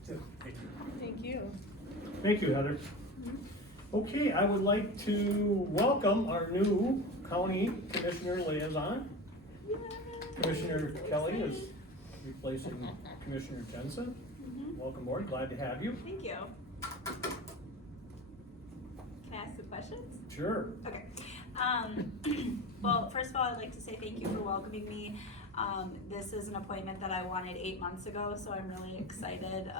That's it. Thank you. thank you. Thank you, Heather. Okay, I would like to welcome our new county commissioner liaison. Commissioner Kelly is replacing Commissioner Jensen. Welcome aboard, glad to have you. Thank you. Can I ask some questions? Sure. Okay. Well, first of all, I'd like to say thank you for welcoming me. This is an appointment that I wanted 8 months ago, so I'm really excited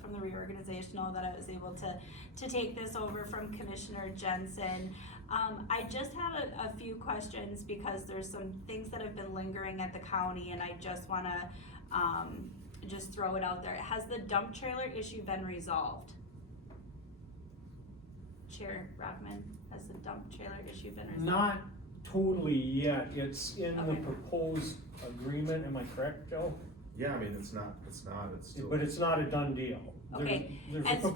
from the reorganizational that I was able to take this over from Commissioner Jensen. I just have a few questions because there's some things that have been lingering at the county, and I just wanna just throw it out there. Has the dump trailer issue been resolved? Chair Rockman, has the dump trailer issue been resolved? Not totally yet, it's in the Okay. proposed agreement, am I correct, Joe? Yeah, I mean, it's still. But it's not a done deal. Okay, There's a as far-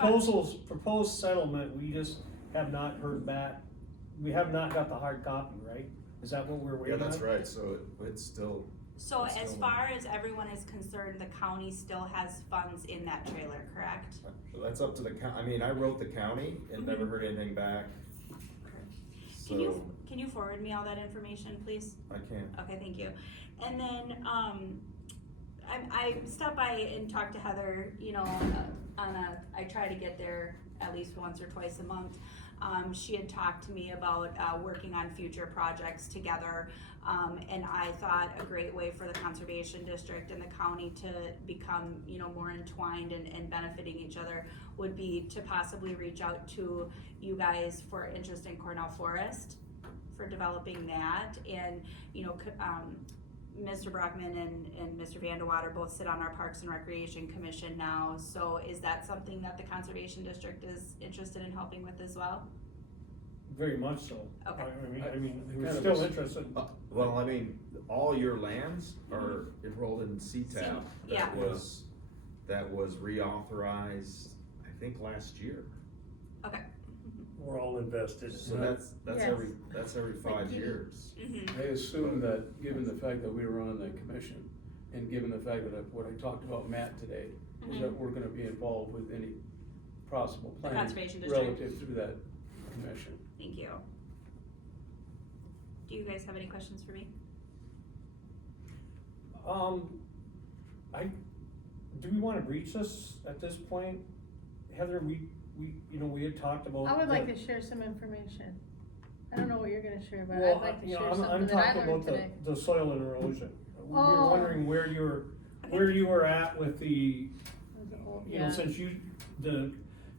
proposed settlement, we just have not heard back, we have not got the hard copy, right? Is that what we're Yeah, waiting on? that's right, so it's still. So it's as still- far as everyone is concerned, the county still has funds in that trailer, correct? So that's up to the I mean, I wrote the county and never heard anything back. So, Can you forward me all that information, please? I can't. Okay, thank you. And then, I stopped by and talked to Heather, you know, I try to get there at least once or twice a month. She had talked to me about, working on future projects together. And I thought a great way for the conservation district and the county to become, you know, more entwined and benefiting each other would be to possibly reach out to you guys for interest in Cornell Forest, for developing that. And, you know, Mr. Brockman and Mr. Vandewater both sit on our Parks and Recreation Commission now, so is that something that the Conservation District is interested in helping with as well? very much so. Okay. I mean, I we're kind of still was- interested. Well, I mean, all your lands are enrolled in CTAP. yeah. That was reauthorized, I think, last year. Okay. We're all invested. So that's Yes. every 5 you- years. Mhm. I assume that, given the fact that we were on the commission, and given the fact that what I talked about Matt today, is that we're gonna be involved with any possible planning Conservation district. relative through that commission. Thank you. Do you guys have any questions for me? Do we wanna breach this at this point? Heather, we had talked about. I would like the- to share some information. I don't know what you're gonna share, but Well, I'd like to you know, share I'm something that I talking learned about today. the soil and erosion. We were Oh. wondering where you were at with the, you know, Yeah. since the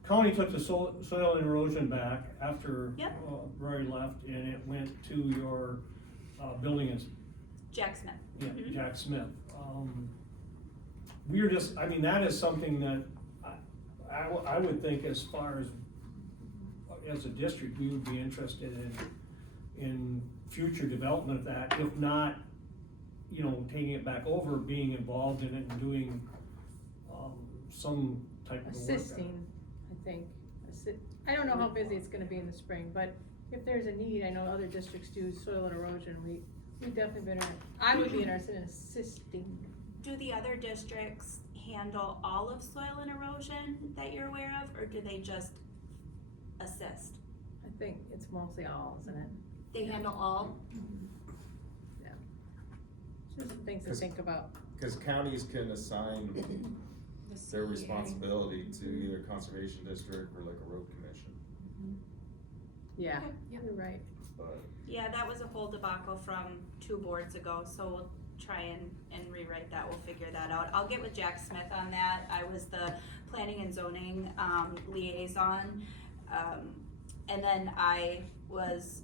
county took the soil and erosion back after Yep. Rory left, and it went to your, building ins, Jack Smith. yeah, Mhm. Jack Smith. We were just, I mean, that is something that I would think as far as a district, we would be interested in future development of that, if not, you know, taking it back over, being involved in it and doing, some type of work. Assisting, I think. I don't know how busy it's gonna be in the spring, but if there's a need, I know other districts do soil and erosion, we definitely better, I would be interested in assisting. Do the other districts handle all of soil and erosion that you're aware of, or do they just assist? I think it's mostly all, isn't it? They handle all? Just some things to think about. Cause counties can assign their responsibility to either conservation district or like a road commission, Yeah, Okay. you're right. but. Yeah, that was a whole debacle from 2 boards ago, so we'll try and rewrite that, we'll figure that out. I'll get with Jack Smith on that. I was the planning and zoning, liaison. And then I was,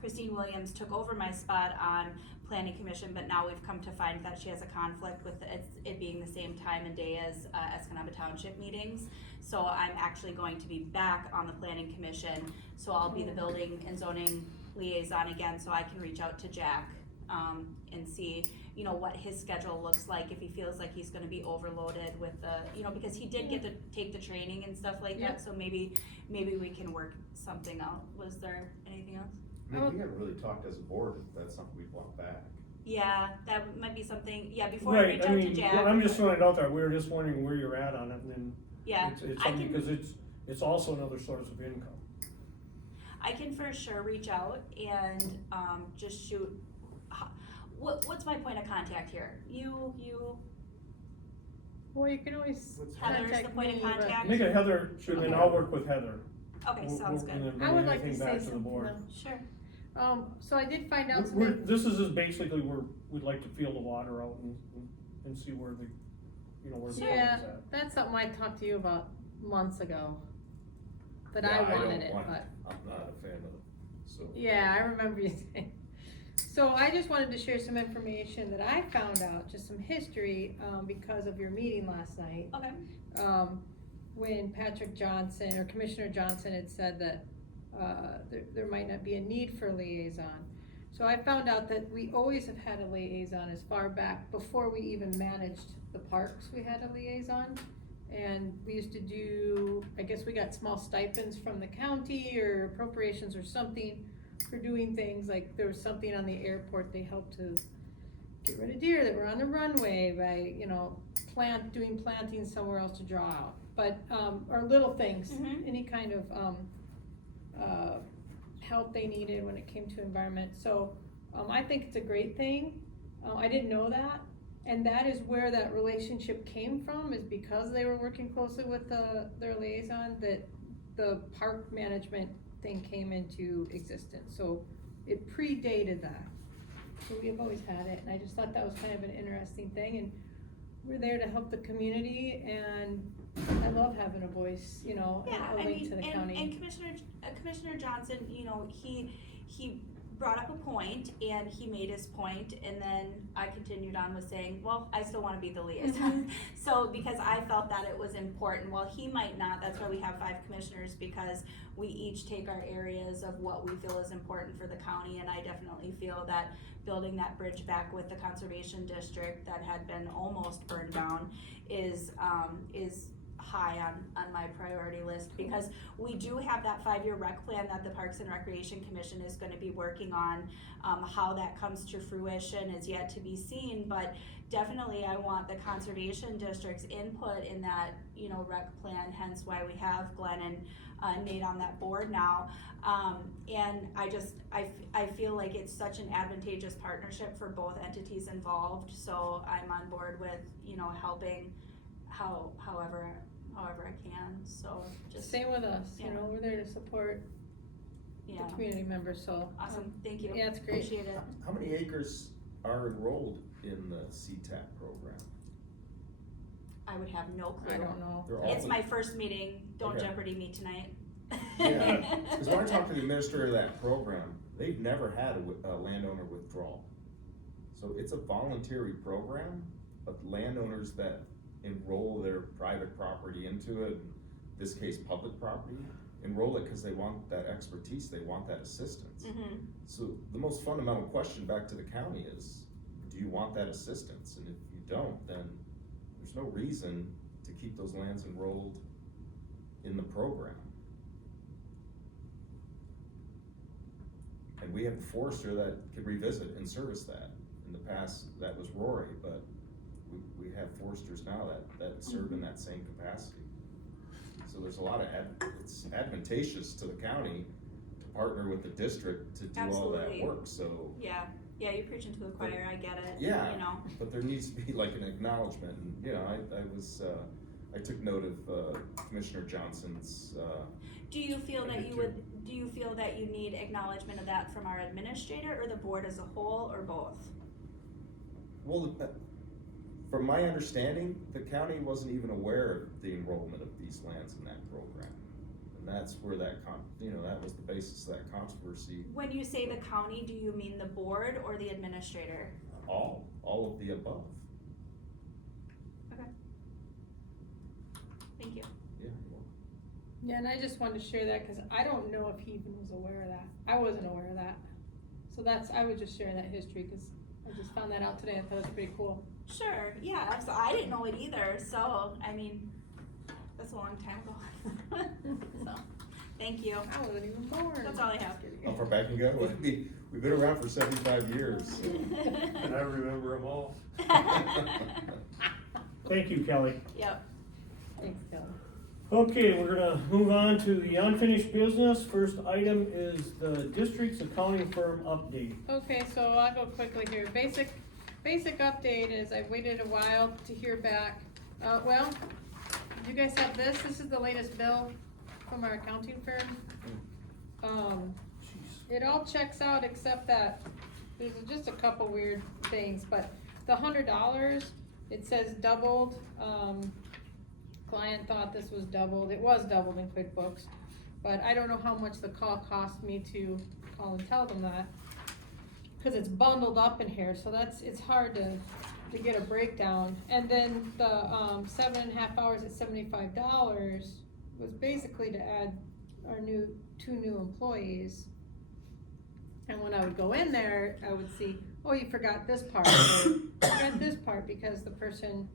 Christine Williams took over my spot on planning commission, but now we've come to find that she has a conflict with it being the same time and day as, Escanaba Township meetings. So I'm actually going to be back on the planning commission, so I'll be the building and zoning liaison again, so I can reach out to Jack, and see, you know, what his schedule looks like, if he feels like he's gonna be overloaded with the, you know, because he did get to take the training and stuff like Yeah. that, so maybe we can work something out. Was there anything else? I mean, we haven't really talked as a board if that's something we'd want back. Yeah, that might be something, yeah, before I Right, reach I out to mean, Jack. well, I'm just throwing it out there, we were just wondering where you're at on it, and then Yeah, it's I something, can, because it's also another source of income. I can for sure reach out and, just shoot, what's my point of contact here? You, Well, you can always Heather's the contact point of me, but contact? Make it Heather, and then I'll work with Heather. okay, We'll- sounds we'll- good, and then I bring would like to anything say back the something board. though. sure. So I did find out We're, something. this is basically where we'd like to feel the water out and see where the, you know, where the Yeah, water's at. that's something I talked to you about months ago. That Yeah, I don't wanted it, want- but, I'm not a fan of, so. yeah, I remember you saying. So I just wanted to share some information that I found out, just some history, because of your meeting last night. Okay. When Patrick Johnson, or Commissioner Johnson had said that, there might not be a need for a liaison. So I found out that we always have had a liaison as far back, before we even managed the parks, we had a liaison. And we used to do, I guess we got small stipends from the county or appropriations or something for doing things, like there was something on the airport, they helped to get rid of deer that were on the runway by, you know, doing planting somewhere else to draw out. But, or little things, Mhm. any kind of, help they needed when it came to environment. So, I think it's a great thing. I didn't know that. And that is where that relationship came from, is because they were working closely with their liaison, that the park management thing came into existence. So it predated that. So we have always had it, and I just thought that was kind of an interesting thing, and we're there to help the community, and I love having a voice, you know, Yeah, a I link mean, to the and county. Commissioner Johnson, you know, he brought up a point, and he made his point, and then I continued on with saying, well, I still wanna be the liaison. So, because I felt that it was important, while he might not, that's why we have 5 commissioners, because we each take our areas of what we feel is important for the county, and I definitely feel that building that bridge back with the conservation district that had been almost burned down is high on my priority list, because we do have that 5-year rec plan that the Parks and Recreation Commission is gonna be working on. How that comes to fruition is yet to be seen, but definitely I want the conservation district's input in that, you know, rec plan, hence why we have Glenn and Nate on that board now. And I feel like it's such an advantageous partnership for both entities involved, so I'm on board with, you know, helping however I can, so just. Same with us, you Yeah. know, we're there to support the Yeah, community members, so. awesome, thank you. Yeah, it's great. Appreciate it. How many acres are enrolled in the CTAP program? I would have no clue. I don't know. They're all It's my first meeting, don't Okay. Jeopardy me tonight. Yeah, because when I talked to the administrator of that program, they've never had a landowner withdrawal. So it's a voluntary program, but landowners that enroll their private property into it, in this case, public property, enroll it because they want that expertise, they want that assistance. Mhm. So the most fundamental question back to the county is, do you want that assistance? And if you don't, then there's no reason to keep those lands enrolled in the program. And we have a forester that could revisit and service that. In the past, that was Rory, but we have foresters now that serve in that same capacity. So there's a lot of, it's advantageous to the county to partner with the district to do all that Absolutely. work, so. Yeah, you're preaching to the choir, I get it, Yeah, you know. but there needs to be like an acknowledgement, and, you know, I took note of Commissioner Johnson's, Do you feel I that did do you feel that you need acknowledgement of that from our administrator, or the board as a whole, or both? well, from my understanding, the county wasn't even aware of the enrollment of these lands in that program. And that's where that that was the basis of that controversy, When you say the county, do you mean the board or the administrator? all of the above, Thank you. yeah. Yeah, and I just wanted to share that, cause I don't know if he even was aware of that, I wasn't aware of that. So I would just share that history, cause I just found that out today, I thought it was pretty cool. Sure, yeah, so I didn't know it either, so, I mean, that's a long time ago. So, thank you. I wasn't even born. That's all I have. How far back you go? We've been around for 75 years. And I remember them all. Thank you, Kelly. Yep. Thanks, Kelly. Okay, we're gonna move on to the unfinished business. First item is the district's accounting firm update. Okay, so I'll go quickly here. Basic update is I've waited a while to hear back. Well, you guys have this? This is the latest bill from our accounting firm. It all checks out except that there's just a couple weird things, but the $100, it says doubled. Client thought this was doubled. It was doubled in QuickBooks, but I don't know how much the call cost me to call and tell them that. Cause it's bundled up in here, so it's hard to get a breakdown. And then the 7.5 hours at $75 was basically to add our two new employees. And when I would go in there, I would see, oh, you forgot this part, or you forgot this part, because the person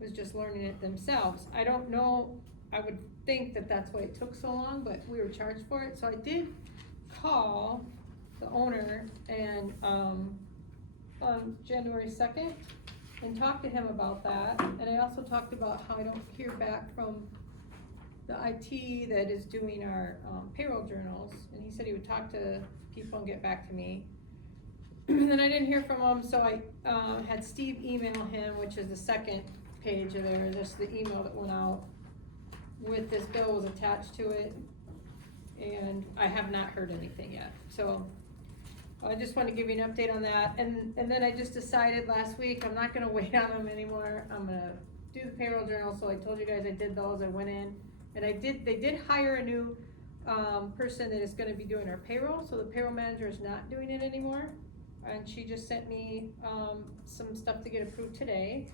was just learning it themselves. I don't know, I would think that that's why it took so long, but we were charged for it, so I did call the owner and, on January 2nd, and talked to him about that, and I also talked about how I don't hear back from the IT that is doing our, payroll journals, and he said he would talk to people and get back to me. And then I didn't hear from him, so I, had Steve email him, which is the second page of there, just the email that went out with this bill was attached to it, and I have not heard anything yet, so I just want to give you an update on that, and then I just decided last week, I'm not gonna wait on them anymore, I'm gonna do the payroll journal, so I told you guys I did those, I went in, and they did hire a new, person that is gonna be doing our payroll, so the payroll manager is not doing it anymore. And she just sent me, some stuff to get approved today,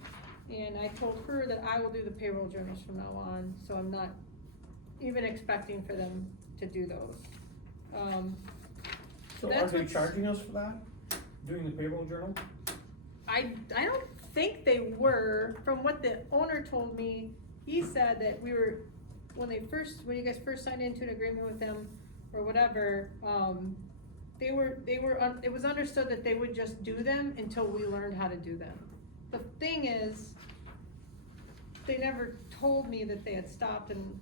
and I told her that I will do the payroll journals from now on, so I'm not even expecting for them to do those. So are That's they what's- charging us for that, doing the payroll journal? I don't think they were, from what the owner told me, he said that we were, when you guys first signed into an agreement with them, or whatever, it was understood that they would just do them until we learned how to do them. The thing is, they never told me that they had stopped and,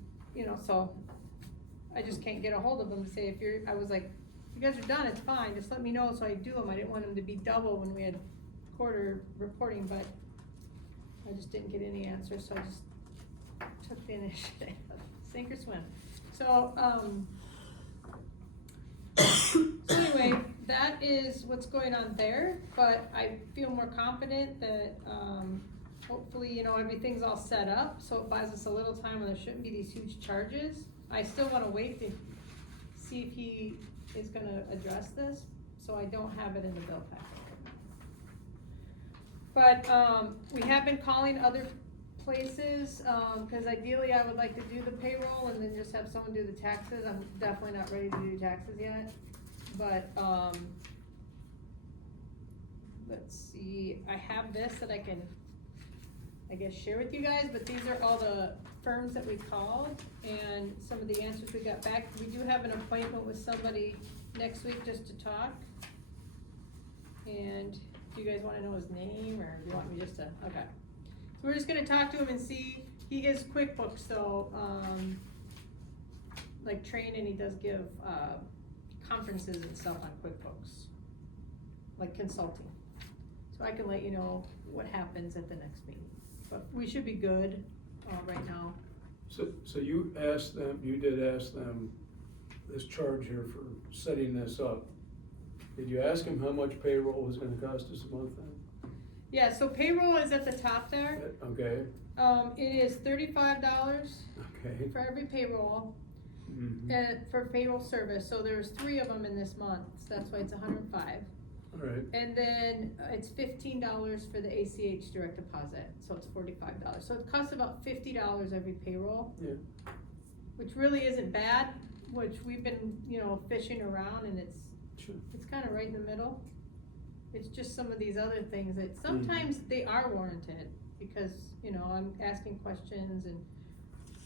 so I just can't get a hold of them to say I was like, if you guys are done, it's fine, just let me know so I do them. I didn't want them to be double when we had quarter reporting, but I just didn't get any answers, so I just took the initiative, sink or swim. So, so anyway, that is what's going on there, but I feel more confident that, hopefully, everything's all set up, so it buys us a little time when there shouldn't be these huge charges. I still wanna wait to see if he is gonna address this, so I don't have it in the bill packet. But, we have been calling other places, cause ideally I would like to do the payroll and then just have someone do the taxes. I'm definitely not ready to do taxes yet, but, let's see, I have this that I can, I guess, share with you guys, but these are all the firms that we called and some of the answers we got back. We do have an appointment with somebody next week just to talk. And do you guys wanna know his name, or do you want me just to, okay. So we're just gonna talk to him and see, he is QuickBooks, so, like train, and he does give, conferences and stuff on QuickBooks, like consulting. So I can let you know what happens at the next meeting, but we should be good, right now. So you did ask them this charge here for setting this up. Did you ask him how much payroll was gonna cost us a month then? Yeah, so payroll is at the top there, Okay, it is $35 okay. for every payroll, Mhm. for payroll service, so there's 3 of them in this month, so that's why it's 105. All right, And then it's $15 for the ACH direct deposit, so it's $45. So it costs about $50 every payroll. Yeah. Which really isn't bad, which we've been, fishing around, and it's sure. kinda right in the middle. It's just some of these other things that sometimes they are warranted, because, I'm asking questions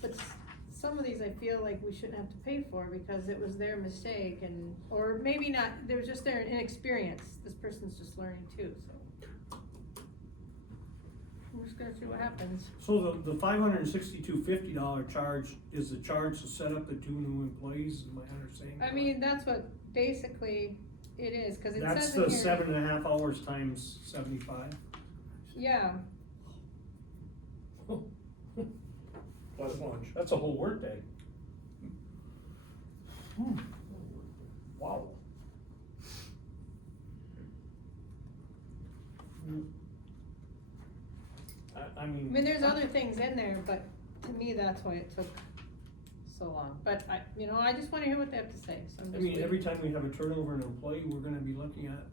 but some of these I feel like we shouldn't have to pay for because it was their mistake, or maybe not, they were just their inexperience, this person's just learning too, so. We're just gonna see what happens. So the $562.50 charge is the charge to set up the 2 new employees, is my understanding? I mean, that's what basically it is, cause it That's says in the here. 7.5 hours times 75? Yeah, Plus lunch. That's a whole workday. Wow. I mean. I mean, there's other things in there, but to me, that's why it took so long, but I just wanna hear what they have to say, so I'm I just mean, waiting. every time we have a turnover in an employee, we're gonna be looking at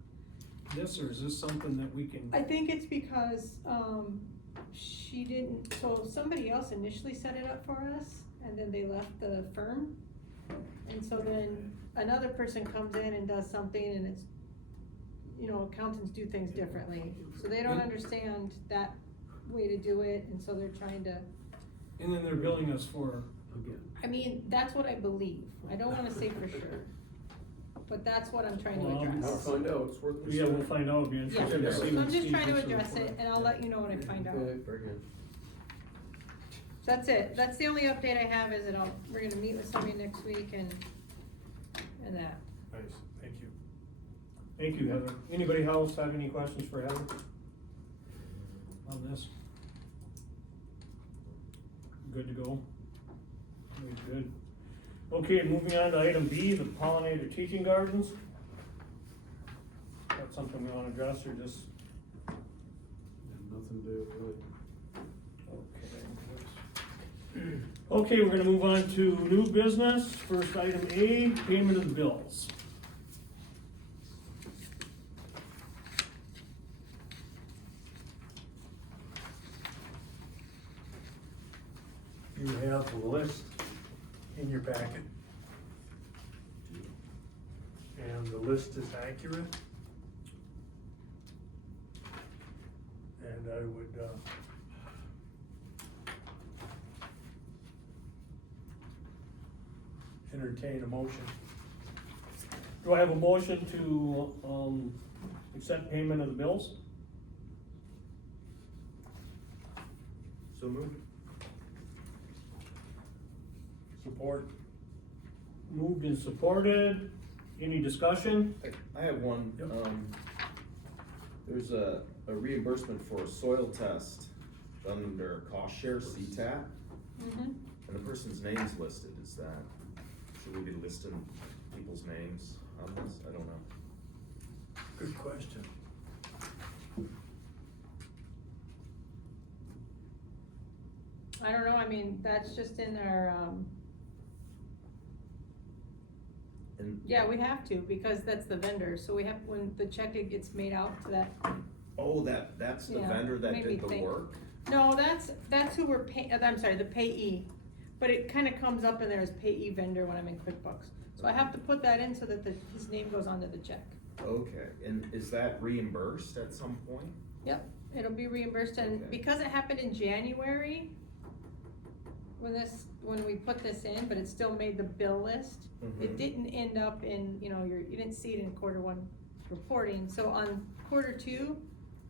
this, or is this something that we can? I think it's because, she didn't, so somebody else initially set it up for us, and then they left the firm. And so then another person comes in and does something, and it's, accountants do things differently, so they don't understand that way to do it, and so they're trying to, And then they're billing us for, I mean, that's what I believe, I don't wanna say for sure, but that's what I'm trying to Well, I'll address. find out, it's worth yeah, we'll pursuing. find out, it'll be Yeah, interesting to so see I'm what just Steve trying to gets address report. it, and I'll let you know when I find out. Okay. Very good. That's it, that's the only update I have, is that we're gonna meet with somebody next week and that. Nice, thank you. Thank you, Heather. Anybody else have any questions for Heather on this? Good to go? Very good. Okay, moving on to item B, the pollinator teaching gardens. That's something we wanna address, or just, Nothing to do with it. okay. Okay, we're gonna move on to new business. First item A, payment of the bills. You have a list in your packet. And the list is accurate. And I would, entertain a motion. Do I have a motion to, accept payment of the bills? So moved. Support. Moved and supported. Any discussion? I have one, Yep. There's a reimbursement for a soil test done under cost share CTAT, Mm-hmm. and the person's name's listed, is that, should we be listing people's names on this? I don't know. Good question. I don't know, I mean, that's just in our, And yeah, we have to, because that's the vendor, so we have, when the check gets made out to that. oh, that's the Yeah, vendor that made me did the think. work? No, that's who we're I'm sorry, the payee, but it kinda comes up in there as payee vendor when I'm in QuickBooks. So I have to put that in so that his name goes onto the check. Okay, and is that reimbursed at some point? Yep, it'll be reimbursed, and Okay. because it happened in January, when we put this in, but it still made the bill list, it Mhm. didn't end up in, you know, you didn't see it in Q1 reporting, so on Q2,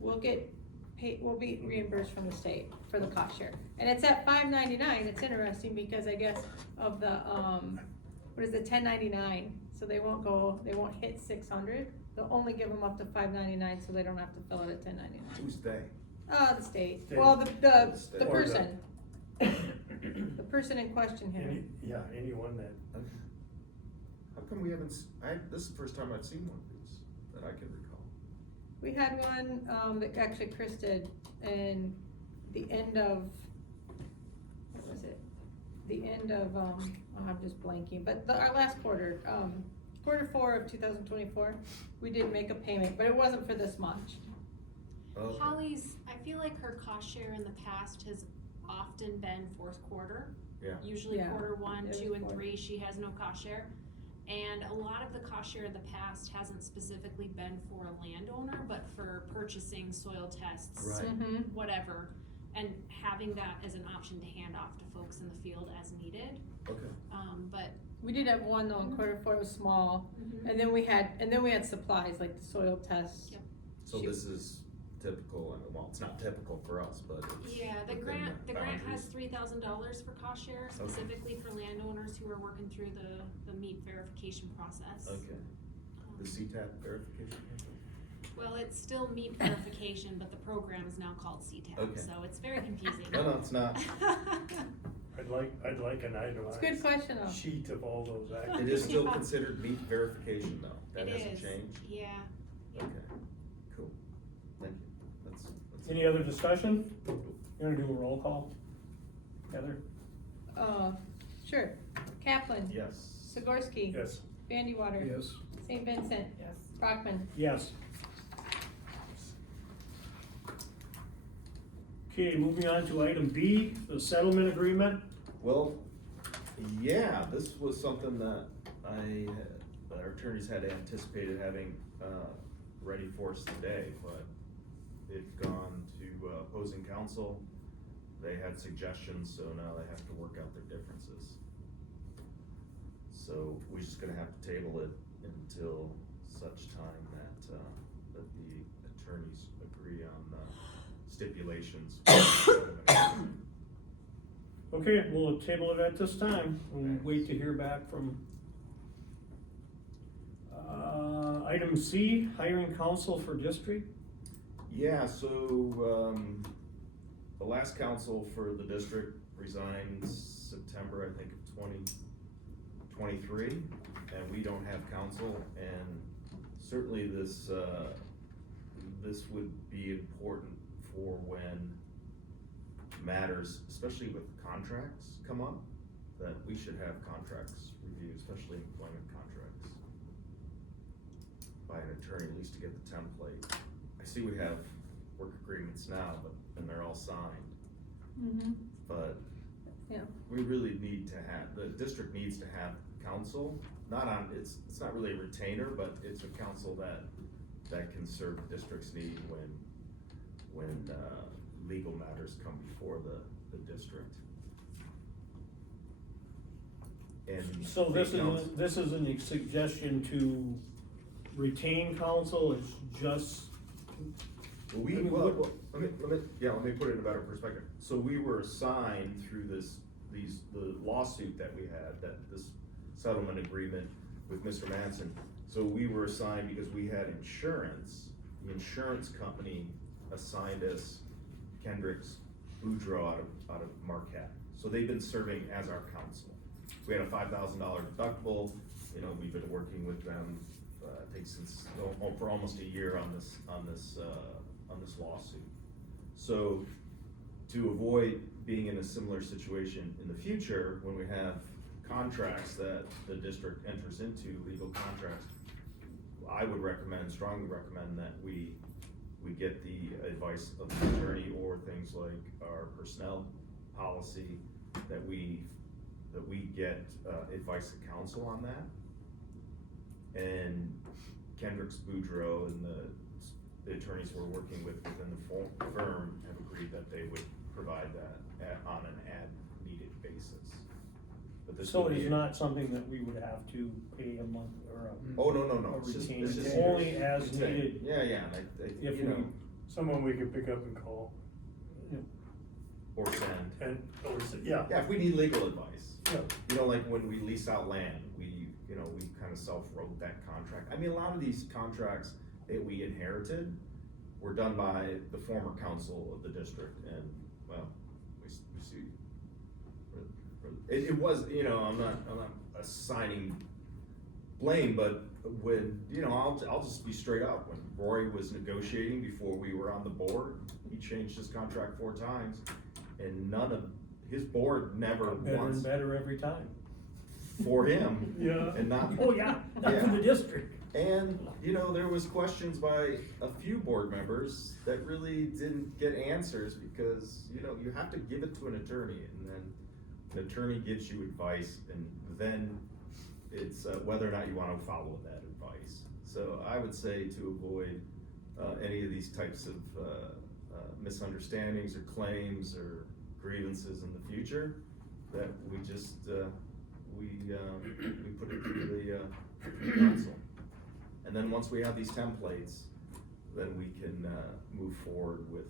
we'll be reimbursed from the state for the cost share. And it's at $5.99, it's interesting because I guess of the, what is it, 1099, so they won't hit 600, they'll only give them up to $5.99, so they don't have to fill it at 1099. Who's they? The state, State. well, the State. the Or the- person, the person in question here. Anyone that, How come we haven't, this is the first time I've seen one of these, that I can recall. We had one, that actually Chris did, and the end of, what was it? The end of, I'm just blanking, but our last quarter, Q4 of 2024, we did make a payment, but it wasn't for this much. Okay. Holly's, I feel like her cost share in the past has often been Q4. Yeah. Usually Yeah, Q1, it was 2, and fourth. 3, she has no cost share. And a lot of the cost share in the past hasn't specifically been for a landowner, but for purchasing soil tests, Right. Mhm. whatever. And having that as an option to hand off to folks in the field as needed. Okay. But We did have one though in Q4, it was small, and then we had supplies, like the soil tests. Yep. So Shoot. this is typical, well, it's not typical for us, but it's. yeah, the within grant has boundaries. $3,000 for cost share, specifically for landowners who are working through the meat verification process. Okay, the CTAT verification? Well, it's still meat verification, but the program is now called CTAP, Okay. so it's very confusing. No, it's not. I'd like an It's a good itemized question though. sheet of all those It actions. is still considered meat verification though, that It hasn't is. changed? Yeah. Okay, cool, thank you, that's. Any other discussion? You wanna do a roll call? Heather? Sure. Kaplan. Yes. Sikorsky. Yes. Bandy Water. Yes. St. Vincent. Yes. Brockman. Yes. Okay, moving on to item B, the settlement agreement. Well, yeah, this was something that our attorneys had anticipated having, ready for us today, but they've gone to opposing counsel. They had suggestions, so now they have to work out their differences. So we're just gonna have to table it until such time that the attorneys agree on the stipulations. Okay, we'll table it at this time, and wait to hear back from. Item C, hiring counsel for district. Yeah, so, the last council for the district resigned September, I think, of 2023, and we don't have council, and certainly this would be important for when matters, especially with contracts come up, that we should have contracts reviewed, especially employment contracts, by an attorney, at least to get the template. I see we have work agreements now, and they're all signed, but Yeah. we really need to have, the district needs to have counsel, not on, it's not really a retainer, but it's a counsel that can serve the district's need when legal matters come before the district. And So the counsel- this isn't a suggestion to retain counsel, it's just, Well, I mean, well, let me put it in a better perspective. So we were assigned through the lawsuit that we had, this settlement agreement with Mr. Manson. So we were assigned because we had insurance, the insurance company assigned us Kendricks Boudreaux out of Marquette. So they've been serving as our counsel. We had a $5,000 deductible, we've been working with them, I think for almost a year on this lawsuit. So to avoid being in a similar situation in the future, when we have contracts that the district enters into, legal contracts, I would strongly recommend that we get the advice of the attorney, or things like our personnel policy, that we get advice and counsel on that. And Kendricks Boudreaux and the attorneys we're working with within the firm have agreed that they would provide that on an as-needed basis. But this so would be it's not something that we would have to pay a month or Oh, no, a it's just, retainer, it's just. only as it's- needed. Yeah, and If you know, we- Someone we could pick up and call, or send. yeah. Yeah, if we need legal advice. Yeah. Like when we lease out land, we kind of self-wrote that contract. I mean, a lot of these contracts that we inherited were done by the former council of the district, and, well, we see. It was, I'm not assigning blame, but when, I'll just be straight up. When Roy was negotiating before we were on the board, he changed his contract 4 times, and his board never Better once, and better every time. for him. Yeah. And not. Oh, yeah, not for Yeah. the district. And, there was questions by a few board members that really didn't get answers, because, you have to give it to an attorney, and then an attorney gives you advice, and then it's whether or not you wanna follow that advice. So I would say, to avoid any of these types of misunderstandings or claims or grievances in the future, that we just, we put it through the council. And then once we have these templates, then we can move forward with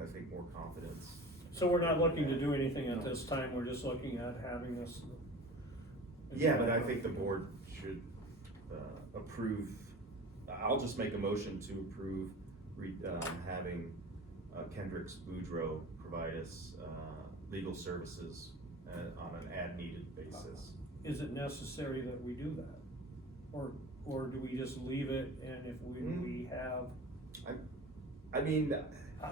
I think more confidence. So we're not looking to do anything at this time, we're just looking at having this. Yeah, but I think the board should approve, I'll just make a motion to approve having Kendricks Boudreaux provide us legal services on an as-needed basis. Is it necessary that we do that? Or do we just leave it, and if we have, I mean,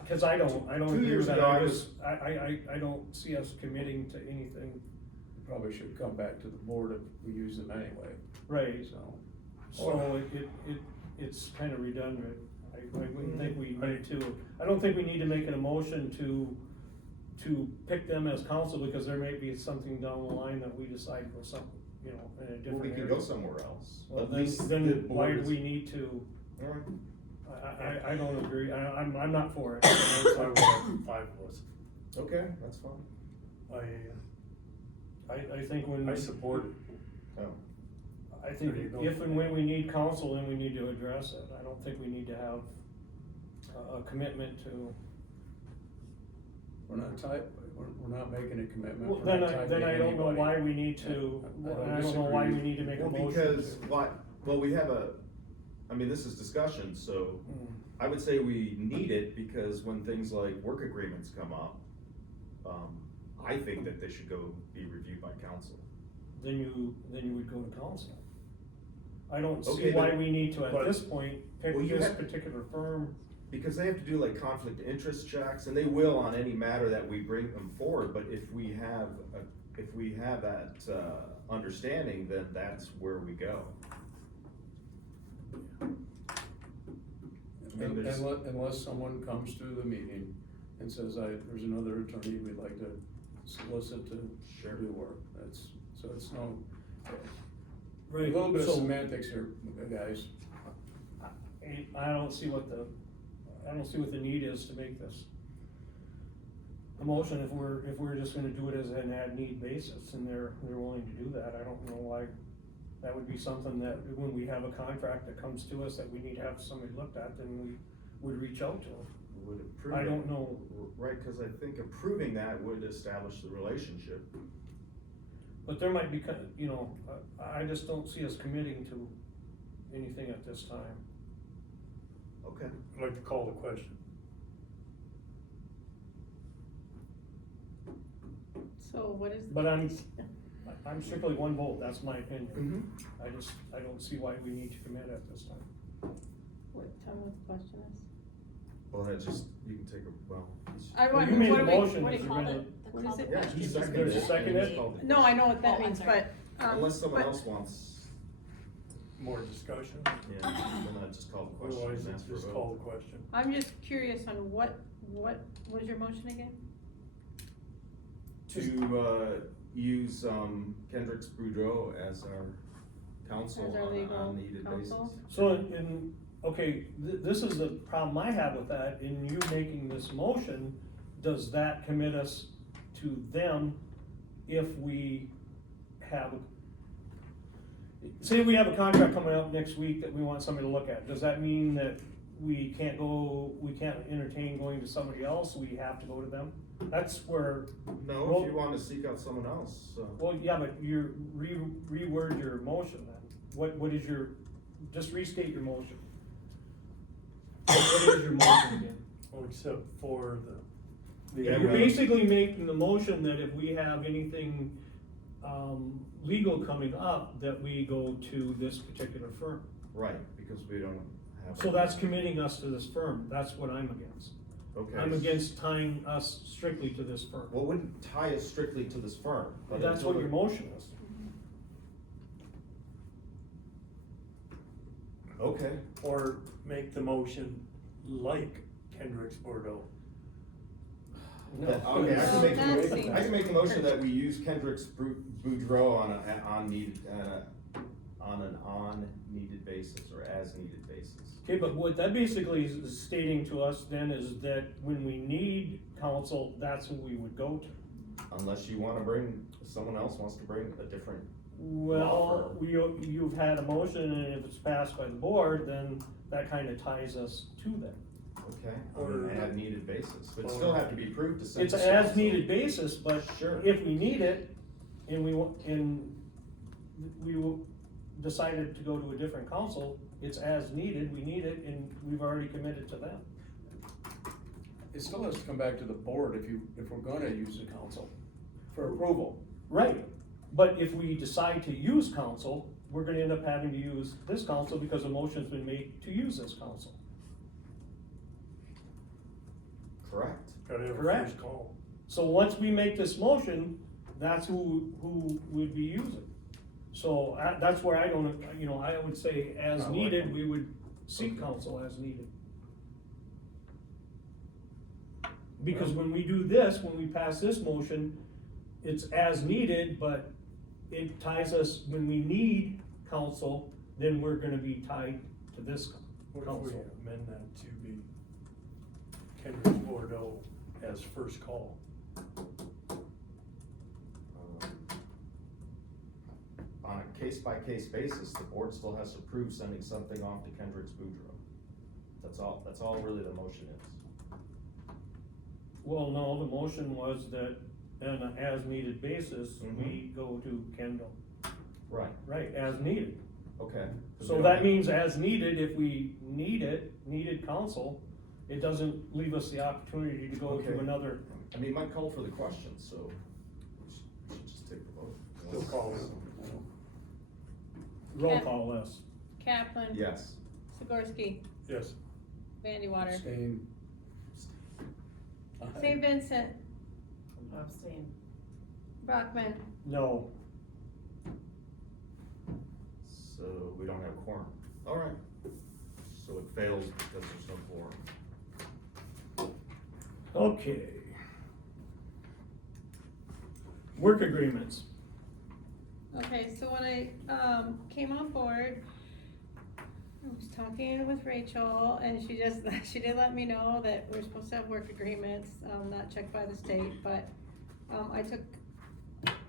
cause I don't 2 agree years with that, ago, I don't see us committing to anything. Probably should come back to the board if we use them anyway, Right, so. so it's kind of redundant, I wouldn't think we need to, I don't think we need to make an emotion to pick them as council, because there may be something down the line that we decide for something, in a well, different we area. can go somewhere else. Well, At least the then why board do is- we need to, All right. I don't agree, I'm not for it. I would have 5 of us. Okay, that's fine. I think when. I support it. Oh. I think if and when we need counsel, then we need to address it. I don't think we need to have a commitment to. We're not making a commitment. Well, We're not tied then to I don't know anybody. why we need to, Yeah, I I don't know why we disagree. need to make a Well, motion. because, we have this is discussion, so Mm. I would say we need it, because when things like work agreements come up, I think that they should go be reviewed by council. Then you would go to council. I don't see Okay, why but- we need to, at but- this point, pick Well, you this have- particular firm. Because they have to do like conflict of interest checks, and they will on any matter that we bring them forward, but if we have that, understanding, then that's where we go. I mean, there's- Unless someone comes to the meeting and says, there's another attorney we'd like to solicit to Sure. do work, so it's no, a Right, little bit of so- semantics here, guys. I don't see what the need is to make this a motion if we're just gonna do it as an ad-need basis, and they're willing to do that. I don't know why that would be something that when we have a contract that comes to us that we need to have somebody looked at, then we would reach out to them. Would approve I it. don't know. Right, cause I think approving that would establish the relationship. But there might be, I just don't see us committing to anything at this time. Okay. I'd like to call the question. So what is? But I'm strictly one vote, that's my opinion. Mm-hmm. I don't see why we need to commit at this time. Tell me what the question is. Well, that just, you can take a, well. I Well, want, you made what a do we, motion, what do is you there call gonna- it? What is it? Yeah, you seconded There's a it. second and it? it's called the No, I know what that Oh, I'm means, sorry. but, Unless someone but- else wants, More discussion? yeah, then I just call the question Otherwise, and ask for a just vote. call the question. I'm just curious on what was your motion again? To, use, Kendrick's Boudreau as our counsel As our on legal a needed basis. counsel? So, okay, this is the problem I have with that, in you making this motion, does that commit us to them if we have, say we have a contract coming up next week that we want somebody to look at, does that mean that we can't entertain going to somebody else, we have to go to them? That's where, No, Well- if you want to seek out someone else, well, yeah, but you reword your motion then, what is your, just restate your motion. What is your motion again? Well, except for the. Yeah, You're right. basically making the motion that if we have anything, legal coming up, that we go to this particular firm. right, because we don't have. So that's committing us to this firm, that's what I'm against. Okay. I'm against tying us strictly to this firm. Well, it wouldn't tie us strictly to this firm. But that's what your motion is. Okay, Or make the motion like Kendrick's Bordeaux. okay, I can No, make, that I seems- can make a motion that we use Kendrick's Boudreau on an on-needed basis, or as-needed basis. Okay, but what that basically is stating to us then is that when we need counsel, that's who we would go to. Unless you wanna bring, someone else wants to bring a different, Well, you've had a motion, and if it's passed by the board, then that kinda ties us to them. okay, on Or- an as-needed basis, but still have to be approved to send. It's to an council. as-needed basis, but Sure. if we need it, and we decided to go to a different council, it's as needed, we need it, and we've already committed to them. It still has to come back to the board if we're gonna use the council for approval. Right, but if we decide to use council, we're gonna end up having to use this council because a motion's been made to use this council. Correct. Gotta have a Correct. first call. So once we make this motion, that's who we'd be using. So that's where I don't, I would say as I like needed, that. we would seek Okay. counsel as needed. Because when we do this, when we pass this motion, it's as needed, but it ties us, when we need counsel, then we're gonna be tied to this What if we council. amend that to be Kendrick's Bordeaux as first call? On a case-by-case basis, the board still has to approve sending something off to Kendrick's Boudreau. That's all really the motion is. Well, no, the motion was that on an as-needed basis, we go to Kendall. Right, Right, as needed. okay. 'Cause we So don't that have- means as needed, if we needed counsel, it doesn't leave us the opportunity to go Okay. to another. I mean, it might call for the question, so we should just take the vote. Still call it. Roll Yeah. call less. Kaplan. Yes. Sikorsky. Yes. Vandy Water. Abstain. St. Vincent, Abstain. Brockman, No, So we don't have quorum. Alright. So it fails because there's no quorum. okay. Work agreements. okay, so when I, came on board, I was talking with Rachel, and she did let me know that we're supposed to have work agreements, not checked by the state, but, I took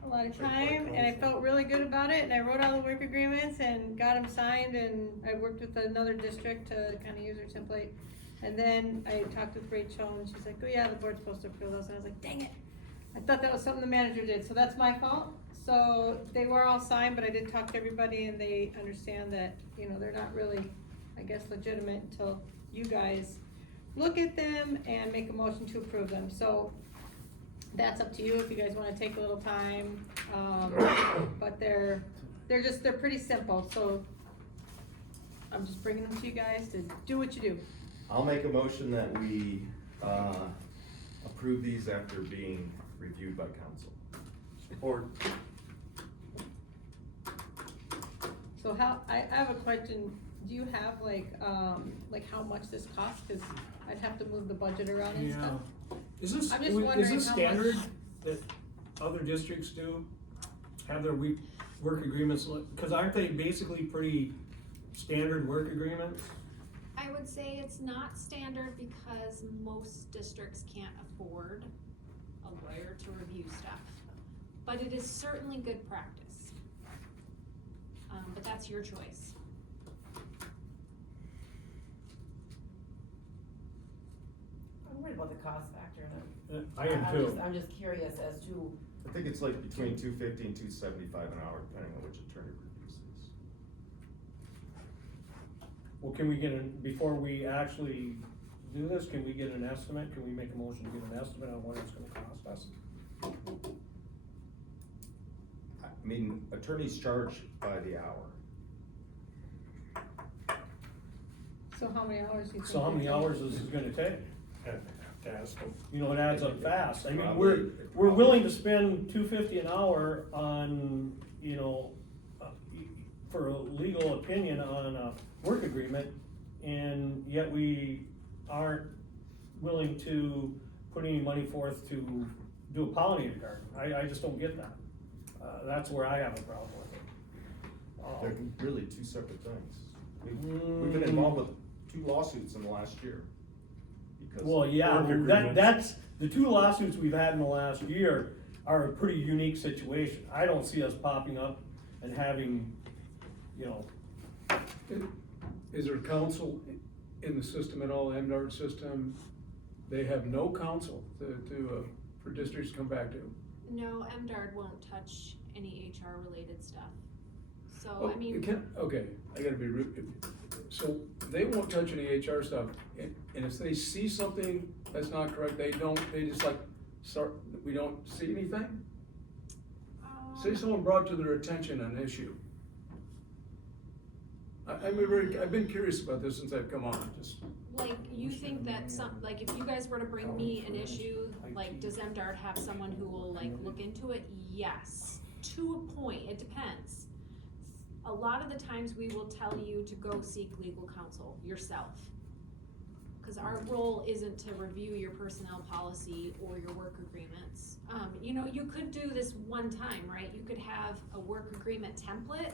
a lot of Checked by time, and I council. felt really good about it, and I wrote all the work agreements and got them signed, and I worked with another district to kinda use their template. And then I talked with Rachel, and she's like, oh yeah, the board's supposed to approve those, and I was like, dang it, I thought that was something the manager did, so that's my fault. So they were all signed, but I did talk to everybody, and they understand that, you know, they're not really, I guess, legitimate until you guys look at them and make a motion to approve them. So that's up to you if you guys wanna take a little time, but they're pretty simple, so I'm just bringing them to you guys to do what you do. I'll make a motion that we, approve these after being reviewed by council. Support. So I have a question, do you have like how much this costs, cause I'd have to move the budget around and Yeah. stuff. Is this, I'm just is wondering it how standard much- that other districts do? Have their work agreements, cause aren't they basically pretty standard work agreements? I would say it's not standard because most districts can't afford a lawyer to review stuff. But it is certainly good practice. But that's your choice. I'm worried about the cost factor in it. I am too. I'm just curious as to, I think it's like between $2.50 and $2.75 an hour, depending on which attorney reviews these. Well, can we get before we actually do this, can we get an estimate? Can we make a motion to get an estimate on what it's gonna cost us? I mean, attorneys charge by the hour. So how many hours do you think? So how many they take? hours is it gonna take? You know, it adds up fast. I mean, Probably- we're willing to spend $2.50 an hour on, you know, for a legal opinion on a work agreement, and yet we aren't willing to put any money forth to do a pollinator garden. I just don't get that. That's where I have a problem with They're it. really two separate things. We've been involved with 2 lawsuits in the last year. Because Well, yeah, Work well, agreements. that's, the 2 lawsuits we've had in the last year are a pretty unique situation. I don't see us popping up and having, you know, Is there counsel in the system at all, MDARD system? They have no counsel for districts to come back to. No, MDARD won't touch any HR related stuff. So, Oh, I mean. Okay, I gotta be rude. So they won't touch any HR stuff, and if they see something that's not correct, they just like, we don't see anything? Say someone brought to their attention an issue. I've been curious about this since I've come on, just, Like, you think that like, if you guys were to bring me an issue, like, does MDARD have someone who will, like, look into it? Yes, to a point, it depends. A lot of the times, we will tell you to go seek legal counsel yourself. Cause our role isn't to review your personnel policy or your work agreements. You know, you could do this one time, right? You could have a work agreement template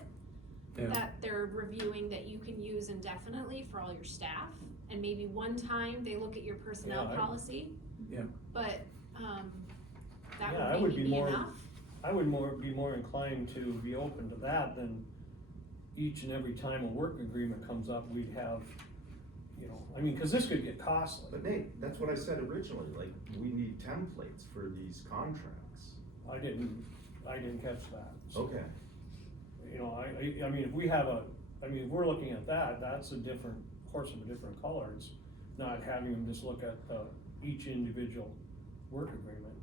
yeah. that they're reviewing that you can use indefinitely for all your staff. And maybe one time they look at your personnel Yeah, policy. Yeah. But, that Yeah, I would would maybe be be more- enough. I would be more inclined to be open to that than each and every time a work agreement comes up, we'd have, you know, I mean, cause this could get costly. But Nate, that's what I said originally, like, we need templates for these contracts. I didn't catch that. So, Okay. You know, I mean, if we have if we're looking at that, that's a different horse of a different color. It's not having them just look at, each individual work agreement.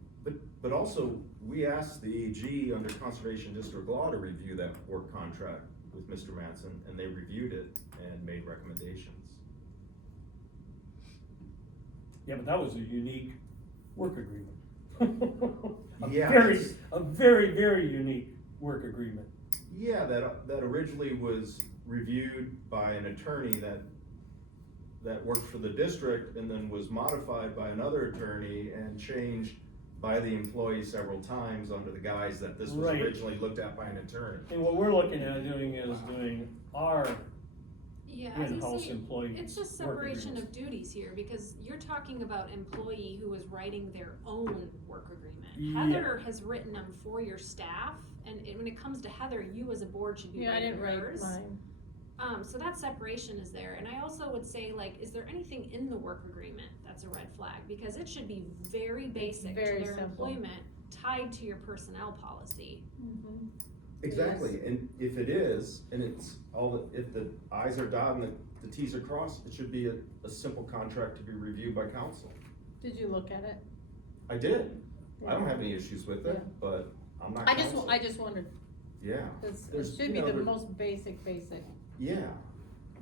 But also, we asked the AG under Conservation District Law to review that work contract with Mr. Mattson, and they reviewed it and made recommendations. Yeah, but that was a unique work agreement. Yeah, Very, it's- a very, very unique work agreement. Yeah, that originally was reviewed by an attorney that worked for the district and then was modified by another attorney and changed by the employee several times under the guise that this was Right. originally looked at by an attorney. And what we're looking at doing is doing our Yeah, I was gonna in-house say, employee. it's just work separation agreements. of duties here, because you're talking about employee who is writing their own work agreement. Yeah. Heather has written them for your staff, and when it comes to Heather, you as a board should be Yeah, I writing didn't write hers. mine. So that separation is there, and I also would say, like, is there anything in the work agreement that's a red flag? Because it should be very basic very to their simple. employment, tied to your personnel policy. Mhm. Exactly, and if it is, and it's if the i's are dotted and the t's are crossed, it should be a simple contract to be reviewed by council. Did you look at it? I did, I don't have any issues with it, Yeah. but I'm not I council. just wondered, Yeah, cause it There's, should you be know, the there- most basic. yeah,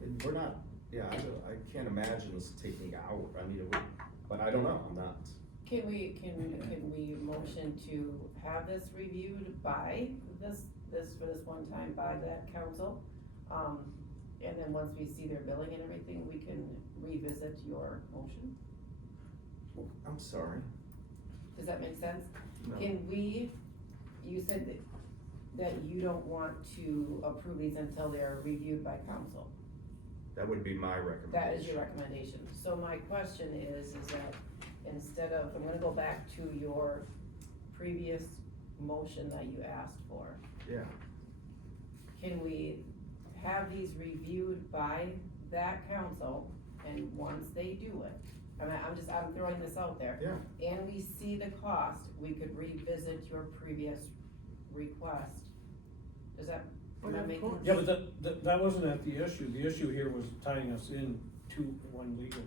and we're not, yeah, I can't imagine this taking out, I mean, it would, but I don't know, I'm not. Can we motion to have this reviewed by for this one time by that council? And then once we see their billing and everything, we can revisit your motion? I'm sorry. Does that make sense? No. You said that you don't want to approve these until they're reviewed by council. That would be my recommendation. That is your recommendation. So my question is that instead of, I'm gonna go back to your previous motion that you asked for. Yeah, Can we have these reviewed by that council, and once they do it, I'm throwing this out there. yeah, And we see the cost, we could revisit your previous request. Does that make sense? Yeah, but that wasn't at the issue. The issue here was tying us in to one legal